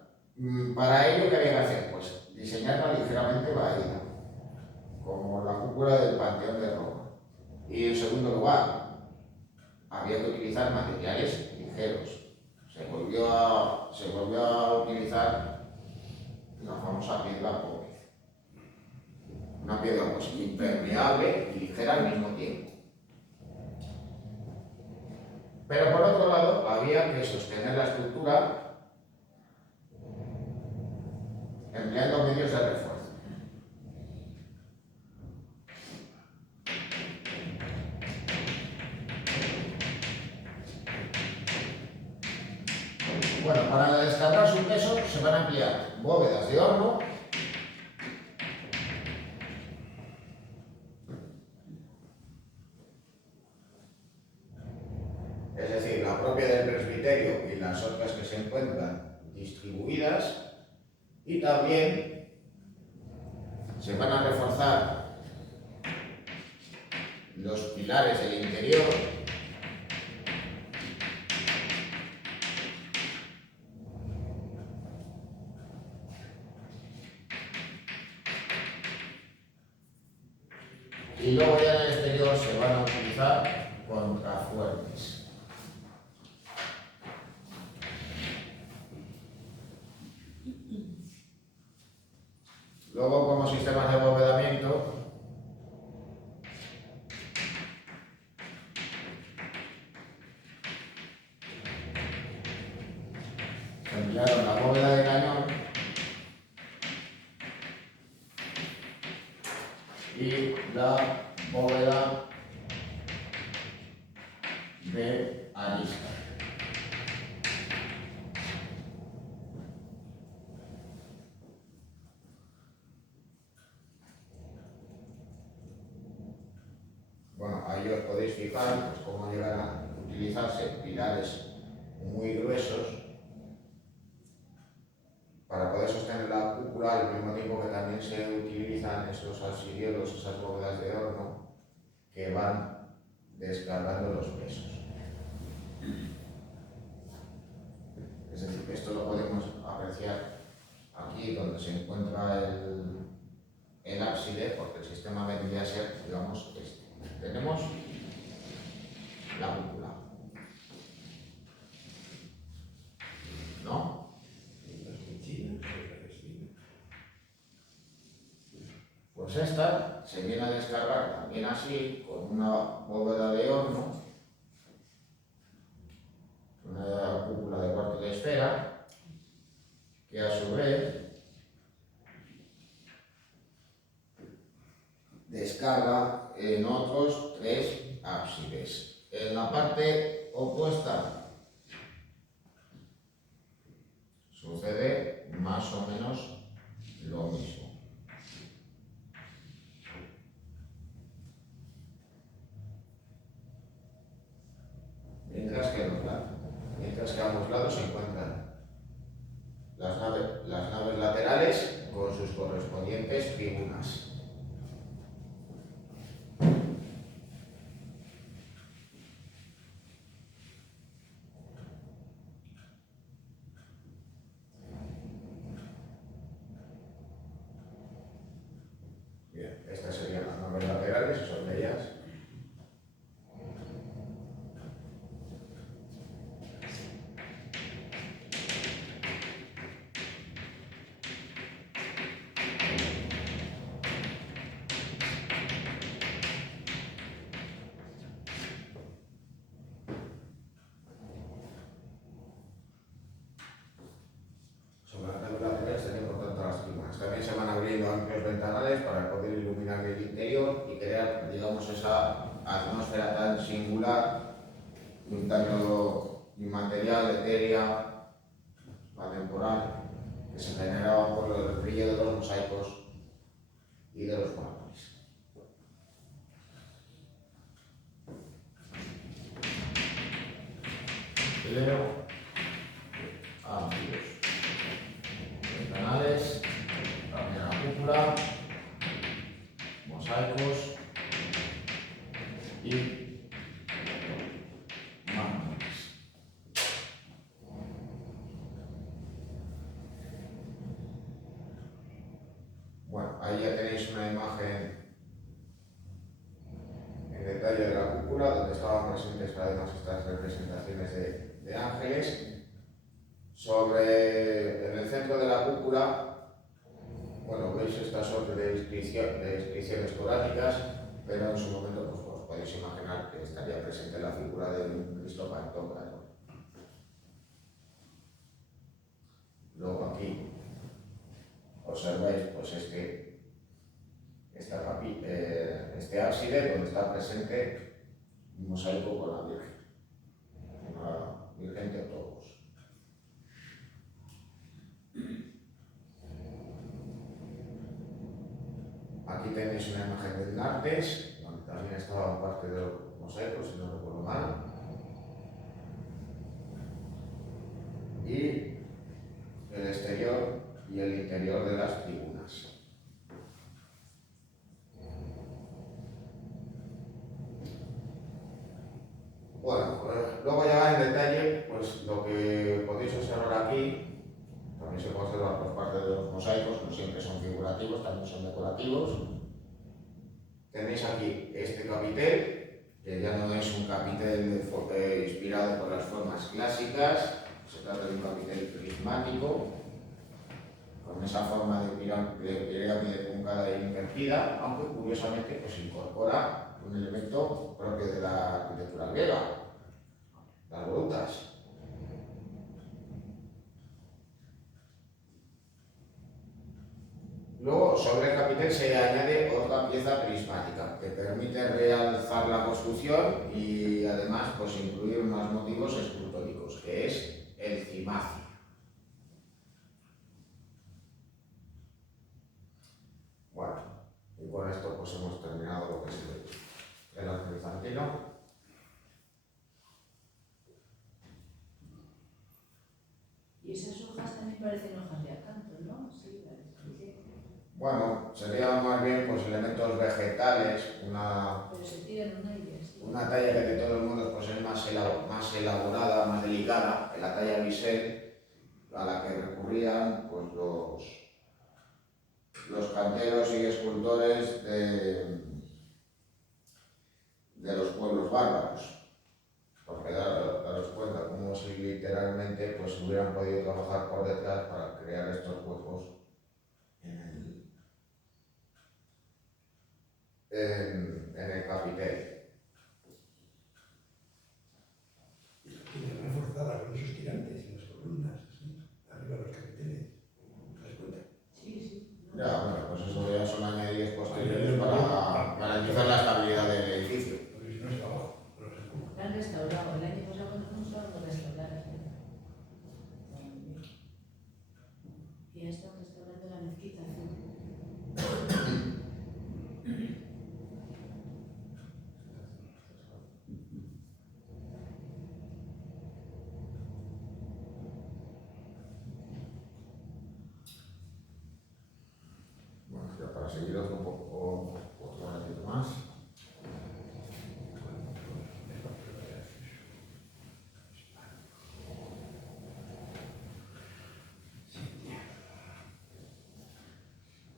para ello ¿qué había que hacer? Pues diseñarla ligeramente vaída, como la cúpula del Panteón de Roma. Y en segundo lugar, había que utilizar materiales ligeros. Se volvió a utilizar la famosa piedra pobre. Una piedra pues, impermeable y ligera al mismo tiempo. Pero por otro lado, había que sostener la estructura empleando medios de refuerzo. Bueno, para descargar su peso se van a emplear bóvedas de horno, es decir, la propia del presbiterio y las otras que se encuentran distribuidas, y también se van a reforzar los pilares del interior y luego ya en el exterior se van a utilizar contrafuertes. Luego, como sistemas de abovedamiento, se emplearon la bóveda de cañón y la bóveda de arista. Bueno, ahí os podéis fijar pues, cómo llegan a utilizarse pilares muy gruesos para poder sostener la cúpula, al mismo tiempo que también se utilizan esos arcilleros, esas bóvedas de horno que van descargando los pesos. Es decir, esto lo podemos apreciar aquí donde se encuentra el ábside, porque el sistema vendría a ser, digamos, este. Tenemos la cúpula, ¿no? Pues esta se viene a descargar también así, con una bóveda de horno, una cúpula de cuarto de esfera, que a su vez descarga en otros 3 ábsides. En la parte opuesta sucede más o menos lo mismo. Mientras que a ambos lados se encuentran las naves laterales con sus correspondientes tribunas. Bien, estas serían las naves laterales, son ellas. Sobre las naves laterales también por tanto las tribunas. También se van abriendo amplios ventanales para poder iluminar el interior y crear, digamos, esa atmósfera tan singular, un tanto inmaterial, etérea, atemporal, que se generaba por el brillo de los mosaicos y de los mármoles. Leo amplios ventanales, también la cúpula, mosaicos y mármoles. Bueno, ahí ya tenéis una imagen en detalle de la cúpula, donde estaban presentes además estas representaciones de ángeles. En el centro de la cúpula, bueno, veis esta sorte de inscripciones coránicas, pero en su momento pues, os podéis imaginar que estaría presente la figura de un Cristo Pantocrátor. Luego aquí observáis pues, este ábside donde está presente un mosaico con la Virgen, una Virgen Teotocos. Aquí tenéis una imagen del Nartes, donde también estaba parte de los mosaicos, si no recuerdo mal. Y el exterior y el interior de las tribunas. Bueno, luego ya en detalle, pues lo que podéis observar aquí, también se puede observar por parte de los mosaicos, no siempre son figurativos, también son decorativos. Tenéis aquí este capitel, que ya no es un capitel inspirado por las formas clásicas, se trata de un capitel prismático, con esa forma de pirámide truncada e invertida, aunque curiosamente pues, incorpora un elemento propio de la arquitectura griega, las volutas. Luego, sobre el capitel se añade otra pieza prismática que permite realzar la construcción y además pues, incluir unos motivos escultóricos, que es el cimacio. Bueno, y con esto pues hemos terminado lo que es el arte bizantino. Y esas hojas también parecen hojas de acanto, ¿no? Sí, la descripción. Bueno, serían más bien pues, elementos vegetales, Pero se tiran un aire, sí. una talla que de todos modos pues, es más elaborada, más delicada, que la talla bisel, a la que recurrían pues, los canteros y escultores de los pueblos bárbaros. Porque daros cuenta como si literalmente pues, hubieran podido trabajar por detrás para crear estos huecos en el capitel. Tiene reforzada con esos tirantes en las columnas, así, arriba de los capiteles. ¿Te das cuenta? Sí, sí. Ya, bueno, pues eso ya son añadidos posteriores para garantizar la estabilidad del edificio. Porque si no está abajo, pero se ocupa. La han restaurado. El año pasado cuando fuimos lo restauraron. Purificación. Bueno, ya para seguiros un poco otro ratito más.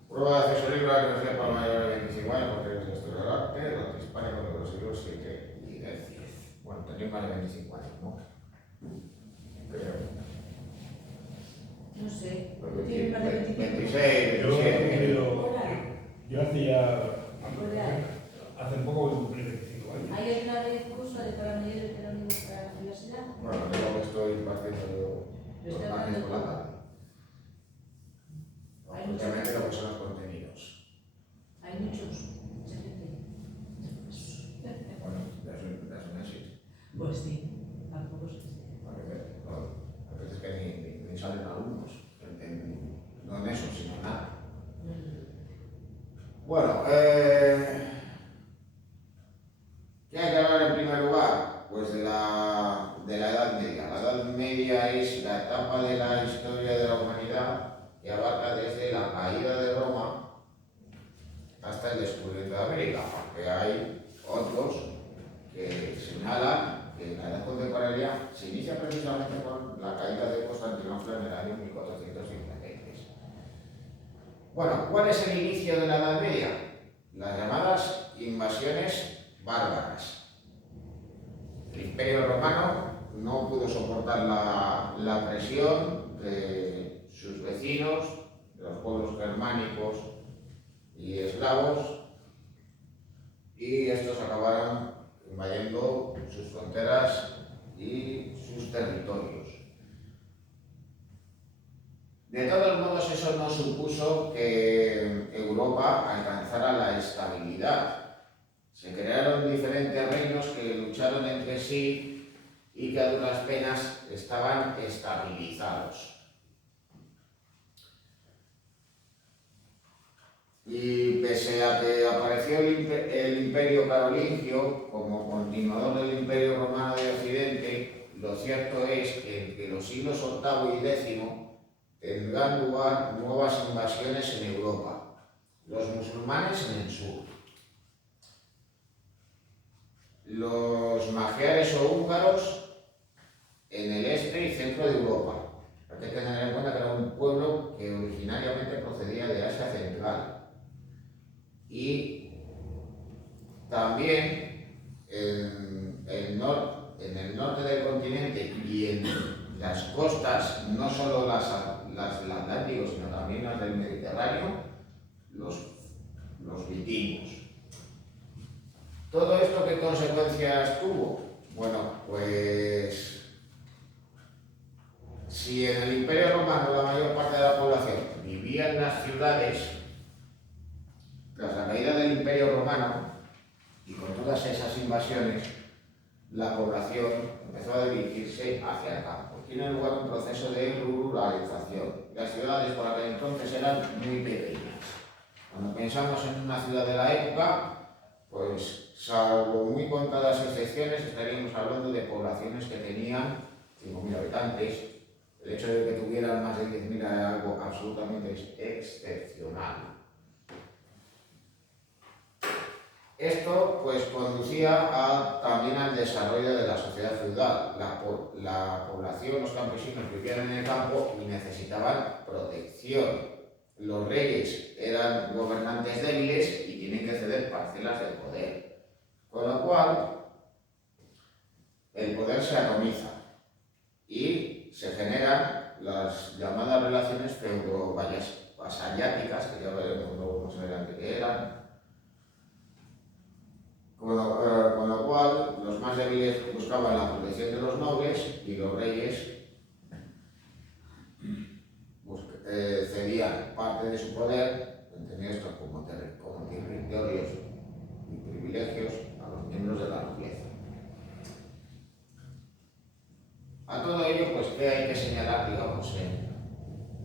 Prueba de acceso libre a la Universidad para mayores de 25 años, porque es esto del arte, arte hispánico de los siglos 7 y X. Bueno, tenéis más de 25 años, ¿no? Creo. No sé. Pues ¿Tiene más de 25? 26, Yo he 27. cumplido, yo hacía, Hola. hace poco cumplí 25 años. ¿Hay alguna vez curso de para mayores de la universidad? Bueno, yo que estoy impartiendo yo los martes por la tarde. Obviamente lo que son los contenidos. Hay muchos. Mucha gente. Bueno, ya es un éxito. Pues sí, tampoco sé. A veces que ni salen alumnos, no en eso, sino en nada. Bueno, ¿qué hay que hablar en primer lugar? Pues de la Edad Media. La Edad Media es la etapa de la historia de la humanidad que abarca desde la caída de Roma hasta el descubrimiento de América, aunque hay otros que señalan que la edad contemporánea se inicia precisamente con la caída de Constantinopla en el año 1453. Bueno, ¿cuál es el inicio de la Edad Media? Las llamadas invasiones bárbaras. El Imperio Romano no pudo soportar la presión de sus vecinos, de los pueblos germánicos y eslavos, y estos acabaron invadiendo sus fronteras y sus territorios. De todos modos, eso no supuso que Europa alcanzara la estabilidad. Se crearon diferentes reinos que lucharon entre sí y que a duras penas estaban estabilizados. Y pese a que apareció el Imperio Carolingio como continuador del Imperio Romano de Occidente, lo cierto es que entre los siglos VIII y X tendrán lugar nuevas invasiones en Europa, los musulmanes en el sur, los magiares o húngaros en el este y centro de Europa. Hay que tener en cuenta que era un pueblo que originariamente procedía de Asia Central. Y también en el norte del continente y en las costas, no solo las del Atlántico, sino también las del Mediterráneo, los vikingos. ¿Todo esto qué consecuencias tuvo? Bueno, pues si en el Imperio Romano la mayor parte de la población vivía en las ciudades, tras la caída del Imperio Romano y con todas esas invasiones, la población empezó a dirigirse hacia el campo. Tiene lugar un proceso de ruralización. Las ciudades por aquel entonces eran muy pequeñas. Cuando pensamos en una ciudad de la época, pues salvo muy contadas excepciones, estaríamos hablando de poblaciones que tenían 5.000 habitantes. El hecho de que tuvieran más de 10.000 era algo absolutamente excepcional. Esto pues conducía también al desarrollo de la sociedad feudal. La población, los campesinos vivían en el campo y necesitaban protección. Los reyes eran gobernantes débiles y tienen que ceder parcelas del poder. Con lo cual, el poder se atomiza y se generan las llamadas relaciones feudo-vasalláticas, que ya veremos luego más adelante qué eran. Con lo cual, los más débiles buscaban la protección de los nobles y los reyes cedían parte de su poder, entendido esto como territorios y privilegios, a los miembros de la nobleza. A todo ello, pues, ¿qué hay que señalar, digamos,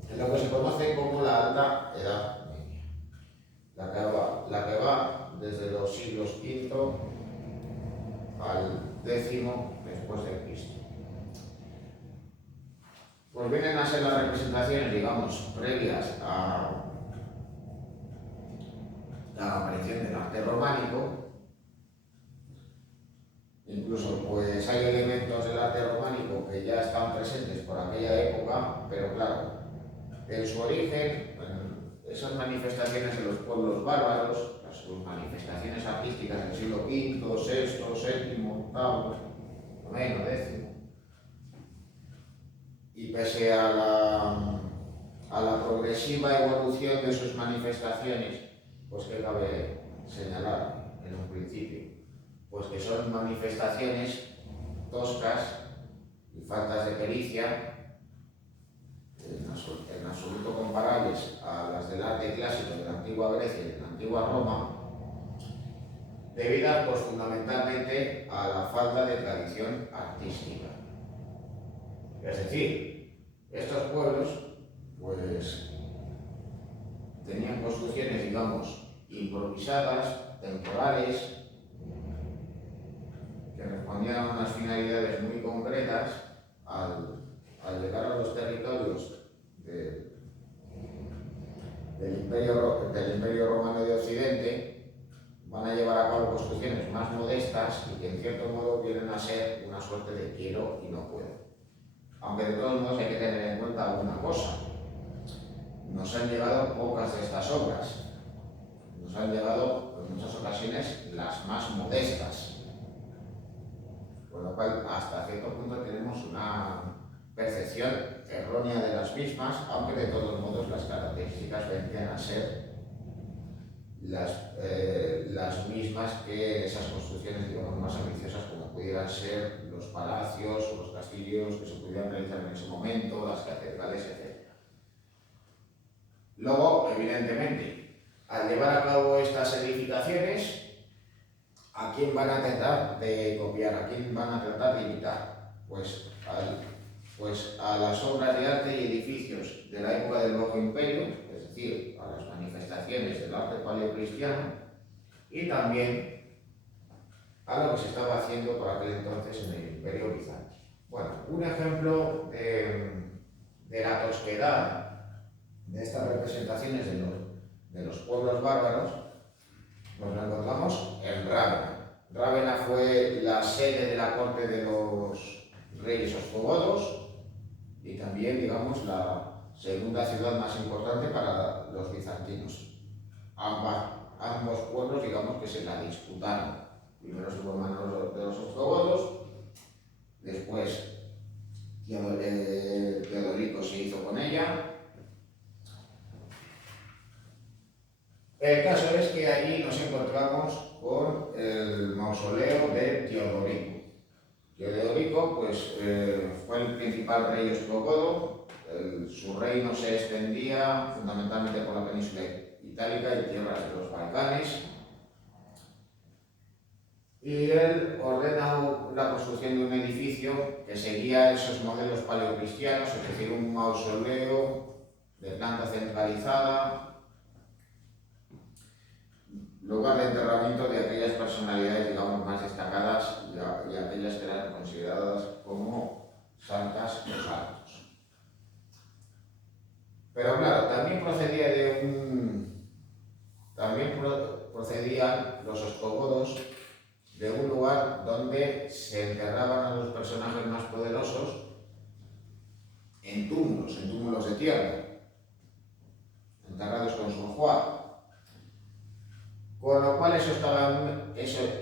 en lo que se conoce como la Alta Edad Media, la que va desde los siglos V al X después de Cristo. Pues vienen a ser las representaciones, digamos, previas a la aparición del arte románico. Incluso pues hay elementos del arte románico que ya están presentes por aquella época, pero claro, en su origen, esas manifestaciones de los pueblos bárbaros, sus manifestaciones artísticas del siglo V, VI, VII, VIII, IX, X, y pese a la progresiva evolución de sus manifestaciones, pues que cabe señalar en un principio, pues que son manifestaciones toscas y faltas de pericia, en absoluto comparables a las del arte clásico de la antigua Grecia y de la antigua Roma, debidas pues fundamentalmente a la falta de tradición artística. Es decir, estos pueblos pues tenían construcciones, digamos, improvisadas, temporales, que respondían a unas finalidades muy concretas. Al llegar a los territorios del Imperio Romano de Occidente, van a llevar a cabo construcciones más modestas y que en cierto modo vienen a ser una suerte de quiero y no puedo. Aunque de todos modos hay que tener en cuenta una cosa: nos han llegado pocas de estas obras, nos han llegado en muchas ocasiones las más modestas, con lo cual hasta cierto punto tenemos una percepción errónea de las mismas, aunque de todos modos las características vendrían a ser las mismas que esas construcciones, digamos, más ambiciosas, como pudieran ser los palacios o los castillos que se pudieran realizar en ese momento, las catedrales, etc. Luego, evidentemente, al llevar a cabo estas edificaciones, ¿a quién van a tratar de copiar? ¿A quién van a tratar de imitar? Pues a las obras de arte y edificios de la época del Nuevo Imperio, es decir, a las manifestaciones del arte paleocristiano, y también a lo que se estaba haciendo por aquel entonces en el Imperio Bizantino. Bueno, un ejemplo de la tosquedad de estas representaciones de los pueblos bárbaros nos lo encontramos en Rávena. Rávena fue la sede de la corte de los reyes ostrogodos y también, digamos, la segunda ciudad más importante para los bizantinos. Ambos pueblos, digamos, que se la disputaron. Primero estuvo en manos de los ostrogodos, después Teodorico se hizo con ella. El caso es que allí nos encontramos con el mausoleo de Teodorico. Teodorico pues, fue el principal rey ostrogodo. Su reino se extendía fundamentalmente por la península itálica y tierras de los Balcanes. Y él ordena la construcción de un edificio que seguía esos modelos paleocristianos, es decir, un mausoleo de planta centralizada, lugar de enterramiento de aquellas personalidades, digamos, más destacadas y aquellas que eran consideradas como santas o santos. Pero claro, también procedían los ostrogodos de un lugar donde se enterraban a los personajes más poderosos en túmulos de tierra, enterrados con su ajuar. Con lo cual eso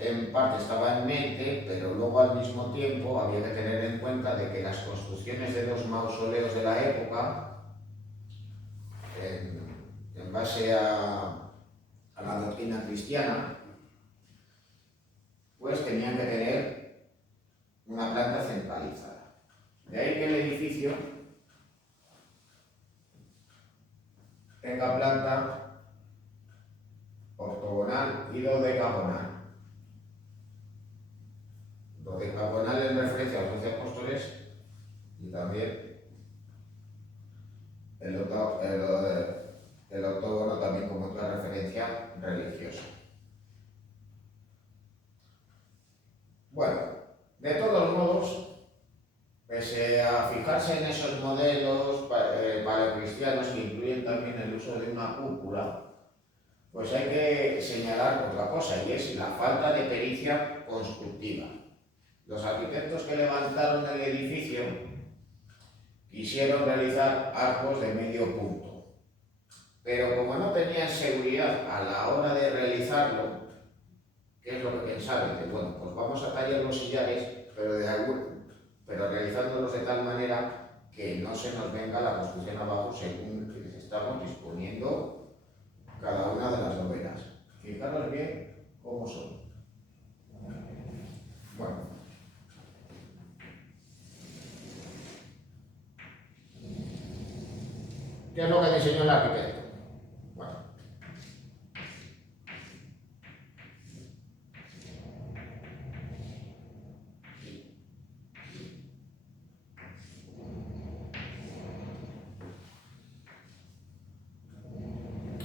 en parte estaba en mente, pero luego al mismo tiempo había que tener en cuenta de que las construcciones de los mausoleos de la época, en base a la doctrina cristiana, pues tenían que tener una planta centralizada. De ahí que el edificio tenga planta ortogonal y dodecagonal. Dodecagonal en referencia a los 12 apóstoles y también el octógono también como otra referencia religiosa. Bueno, de todos modos, pese a fijarse en esos modelos paleocristianos que incluyen también el uso de una cúpula, pues hay que señalar otra cosa, y es la falta de pericia constructiva. Los arquitectos que levantaron el edificio quisieron realizar arcos de medio punto, pero como no tenían seguridad a la hora de realizarlo, ¿qué es lo que pensaron? Que bueno, pues vamos a tallar los sillares, pero realizándolos de tal manera que no se nos venga la construcción abajo según estamos disponiendo cada una de las novelas. Fijaros bien cómo son. Bueno. ¿Qué es lo que diseñó el arquitecto?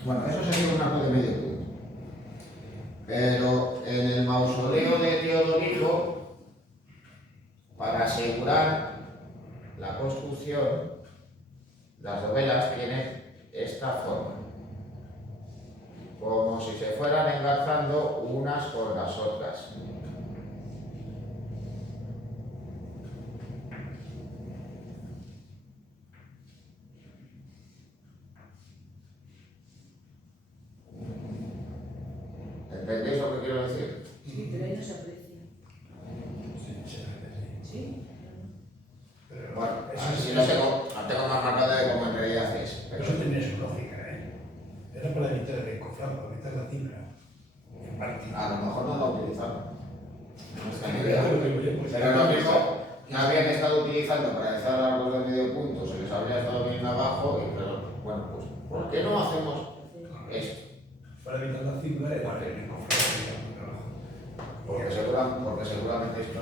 Bueno, eso sería un arco de medio punto. Pero en el mausoleo de Teodorico, para asegurar la construcción, las dovelas tienen esta forma, como si se fueran engarzando unas con las otras. ¿Entendéis lo que quiero decir? Sí, pero ahí no se aprecia. Sí. Pero Bueno, eso, si lo tengo más marcado de cómo en realidad es. pero eso tiene su lógica, ¿eh? Era para evitar el encofrado, para evitar la timbra. A lo mejor no lo utilizaron. No está ni idea. Pues, Pero lo mismo que habían estado utilizando para realizar largos de medio punto, se les habría estado viniendo abajo, y pero bueno, pues ¿por qué no hacemos esto? Para evitar la timbra era el encofrado. Porque seguramente esto,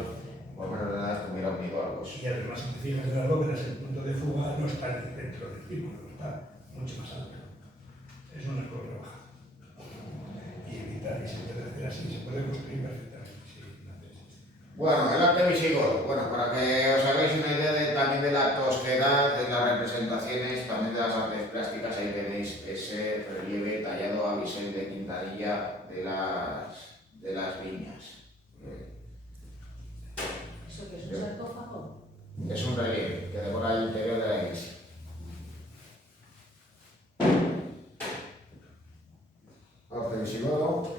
por menos de nada, estuviera unido a algo. Y además, si te fijas en las bóvedas, el punto de fuga no está dentro del círculo, está mucho más alto. Es una escuadra baja. Y evitar, y se puede hacer así, se puede construir perfectamente. Sí, bueno, el arte visigodo. Bueno, para que os hagáis una idea también de la tosquedad de las representaciones, también de las artes plásticas, ahí tenéis ese relieve tallado a Vicente de Quintanilla de las Viñas. ¿Eso que es un sarcófago? Es un relieve que decora el interior de la iglesia. Arte visigodo.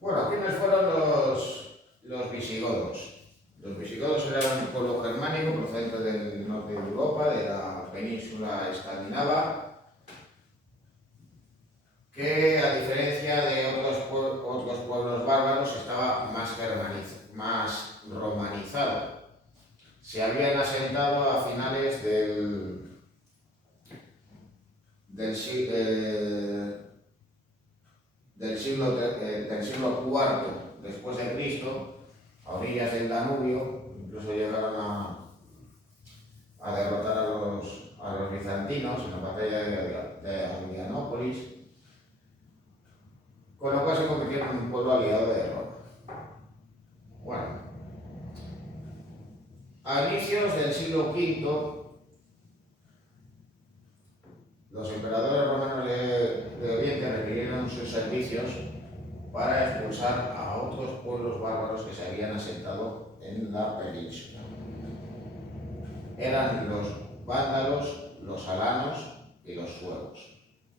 Bueno, ¿quiénes fueron los visigodos? Los visigodos eran un pueblo germánico procedente del norte de Europa, de la península escandinava, que a diferencia de otros pueblos bárbaros estaba más romanizado. Se habían asentado a finales del siglo IV después de Cristo, a orillas del Danubio. Incluso llegaron a derrotar a los bizantinos en la batalla de Adrianópolis, con lo cual se convirtieron en un pueblo aliado de Roma. Bueno, a inicios del siglo V, los emperadores romanos de Oriente requirieron sus servicios para expulsar a otros pueblos bárbaros que se habían asentado en la península. Eran los vándalos, los alanos y los suevos.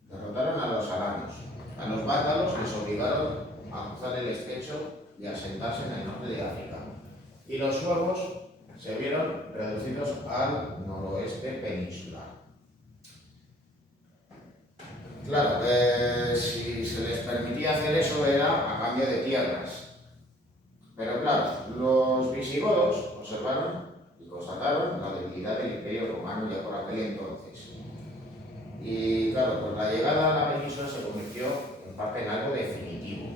Derrotaron a los alanos. A los vándalos les obligaron a cruzar el estrecho y a asentarse en el norte de África. Y los suevos se vieron reducidos al noroeste peninsular. Claro, si se les permitía hacer eso era a cambio de tierras. Pero claro, los visigodos observaron y constataron la debilidad del Imperio Romano ya por aquel entonces. Y claro, pues la llegada a la península se convirtió en parte en algo definitivo.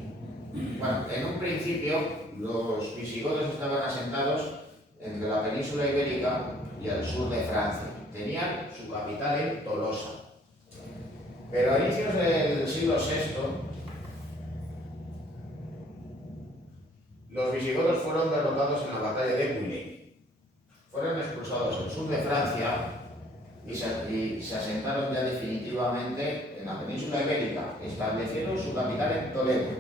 Bueno, en un principio los visigodos estaban asentados entre la península ibérica y el sur de Francia. Tenían su capital en Tolosa. Pero a inicios del siglo VI, los visigodos fueron derrotados en la batalla de Bouillé. Fueron expulsados al sur de Francia y se asentaron ya definitivamente en la península ibérica. Establecieron su capital en Toledo.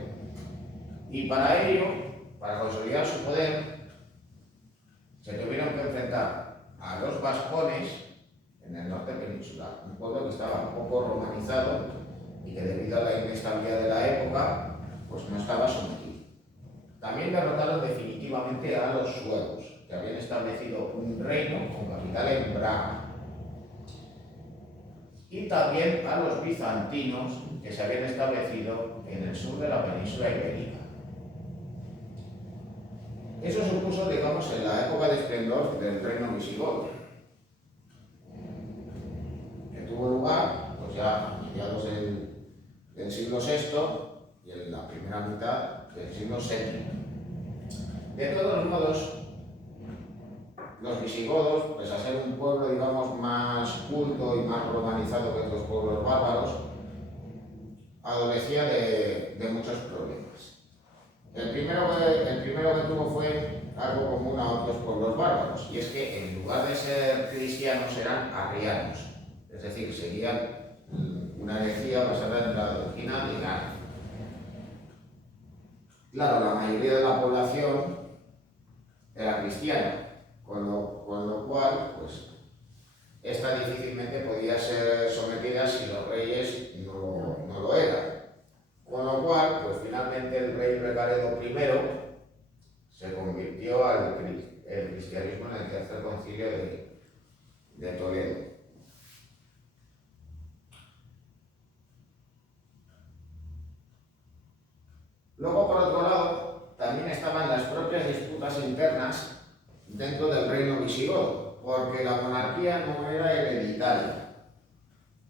Y para ello, para consolidar su poder, se tuvieron que enfrentar a los vascones en el norte peninsular, un pueblo que estaba un poco romanizado y que debido a la inestabilidad de la época, pues no estaba sometido. También derrotaron definitivamente a los suevos, que habían establecido un reino con capital en Braga. Y también a los bizantinos, que se habían establecido en el sur de la península ibérica. Eso supuso, digamos, en la época de esplendor del reino visigodo, que tuvo lugar pues ya a mediados del siglo VI y en la primera mitad del siglo VII. De todos modos, los visigodos, pues a ser un pueblo, digamos, más culto y más romanizado que otros pueblos bárbaros, adolecía de muchos problemas. El primero que tuvo fue algo común a otros pueblos bárbaros, y es que en lugar de ser cristianos eran arrianos, es decir, seguían una herejía basada en la doctrina de Gano. Claro, la mayoría de la población era cristiana, con lo cual, pues, esta difícilmente podía ser sometida si los reyes no lo eran. Con lo cual, pues finalmente el rey Recaredo I se convirtió al cristianismo en el tercer concilio de Toledo. Luego, por otro lado, también estaban las propias disputas internas dentro del reino visigodo, porque la monarquía no era hereditaria.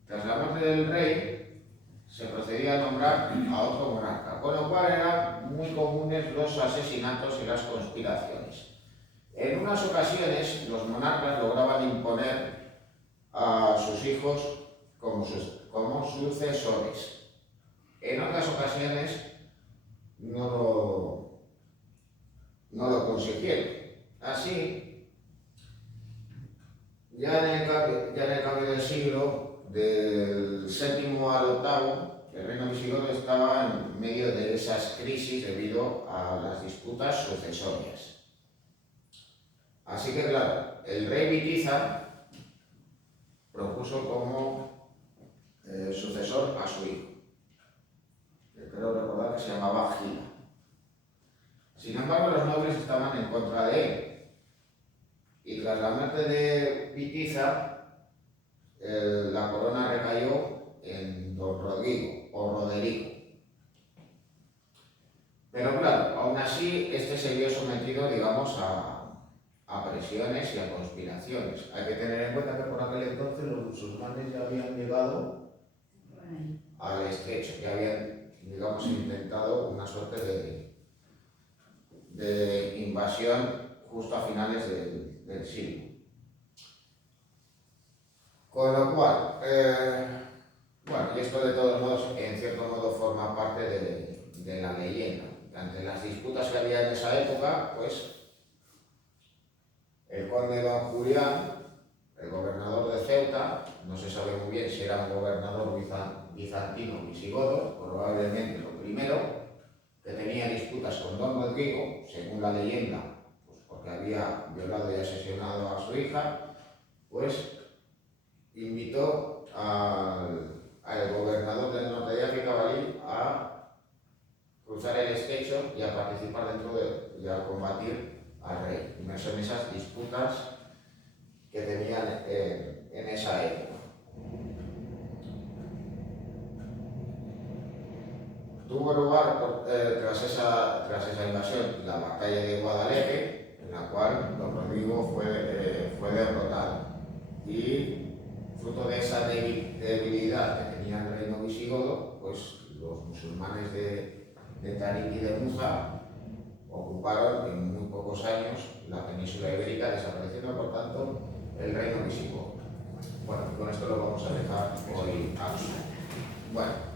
Tras la muerte del rey, se procedía a nombrar a otro monarca, con lo cual eran muy comunes los asesinatos y las conspiraciones. En unas ocasiones, los monarcas lograban imponer a sus hijos como sucesores. En otras ocasiones, no lo consiguieron. Así, ya en el cambio del siglo, del VII al VIII, el reino visigodo estaba en medio de esas crisis debido a las disputas sucesorias. Así que, claro, el rey Witiza propuso como sucesor a su hijo, que creo recordar que se llamaba Gila. Sin embargo, los nobles estaban en contra de él, y tras la muerte de Witiza, la corona recayó en don Rodrigo o Roderigo. Pero claro, aún así, este se vio sometido, digamos, a presiones y a conspiraciones. Hay que tener en cuenta que por aquel entonces los musulmanes ya habían llegado al estrecho, ya habían, digamos, intentado una suerte de invasión justo a finales del siglo. Con lo cual, bueno, y esto de todos modos, en cierto modo, forma parte de la leyenda. Ante las disputas que había en esa época, pues, el conde don Julián, el gobernador de Ceuta, no se sabe muy bien si era un gobernador bizantino o visigodo, probablemente lo primero, que tenía disputas con don Rodrigo, según la leyenda, pues porque había violado y asesinado a su hija, pues invitó al gobernador del norte de África, Balí, a cruzar el estrecho y a participar y a combatir al rey, inmerso en esas disputas que tenían en esa época. Tuvo lugar tras esa invasión la batalla de Guadalete, en la cual don Vigo fue derrotado. Y fruto de esa debilidad que tenía el reino visigodo, pues los musulmanes de Tarik y de Muja ocuparon en muy pocos años la península ibérica, desapareciendo por tanto el reino visigodo. Bueno, con esto lo vamos a dejar hoy. Bueno.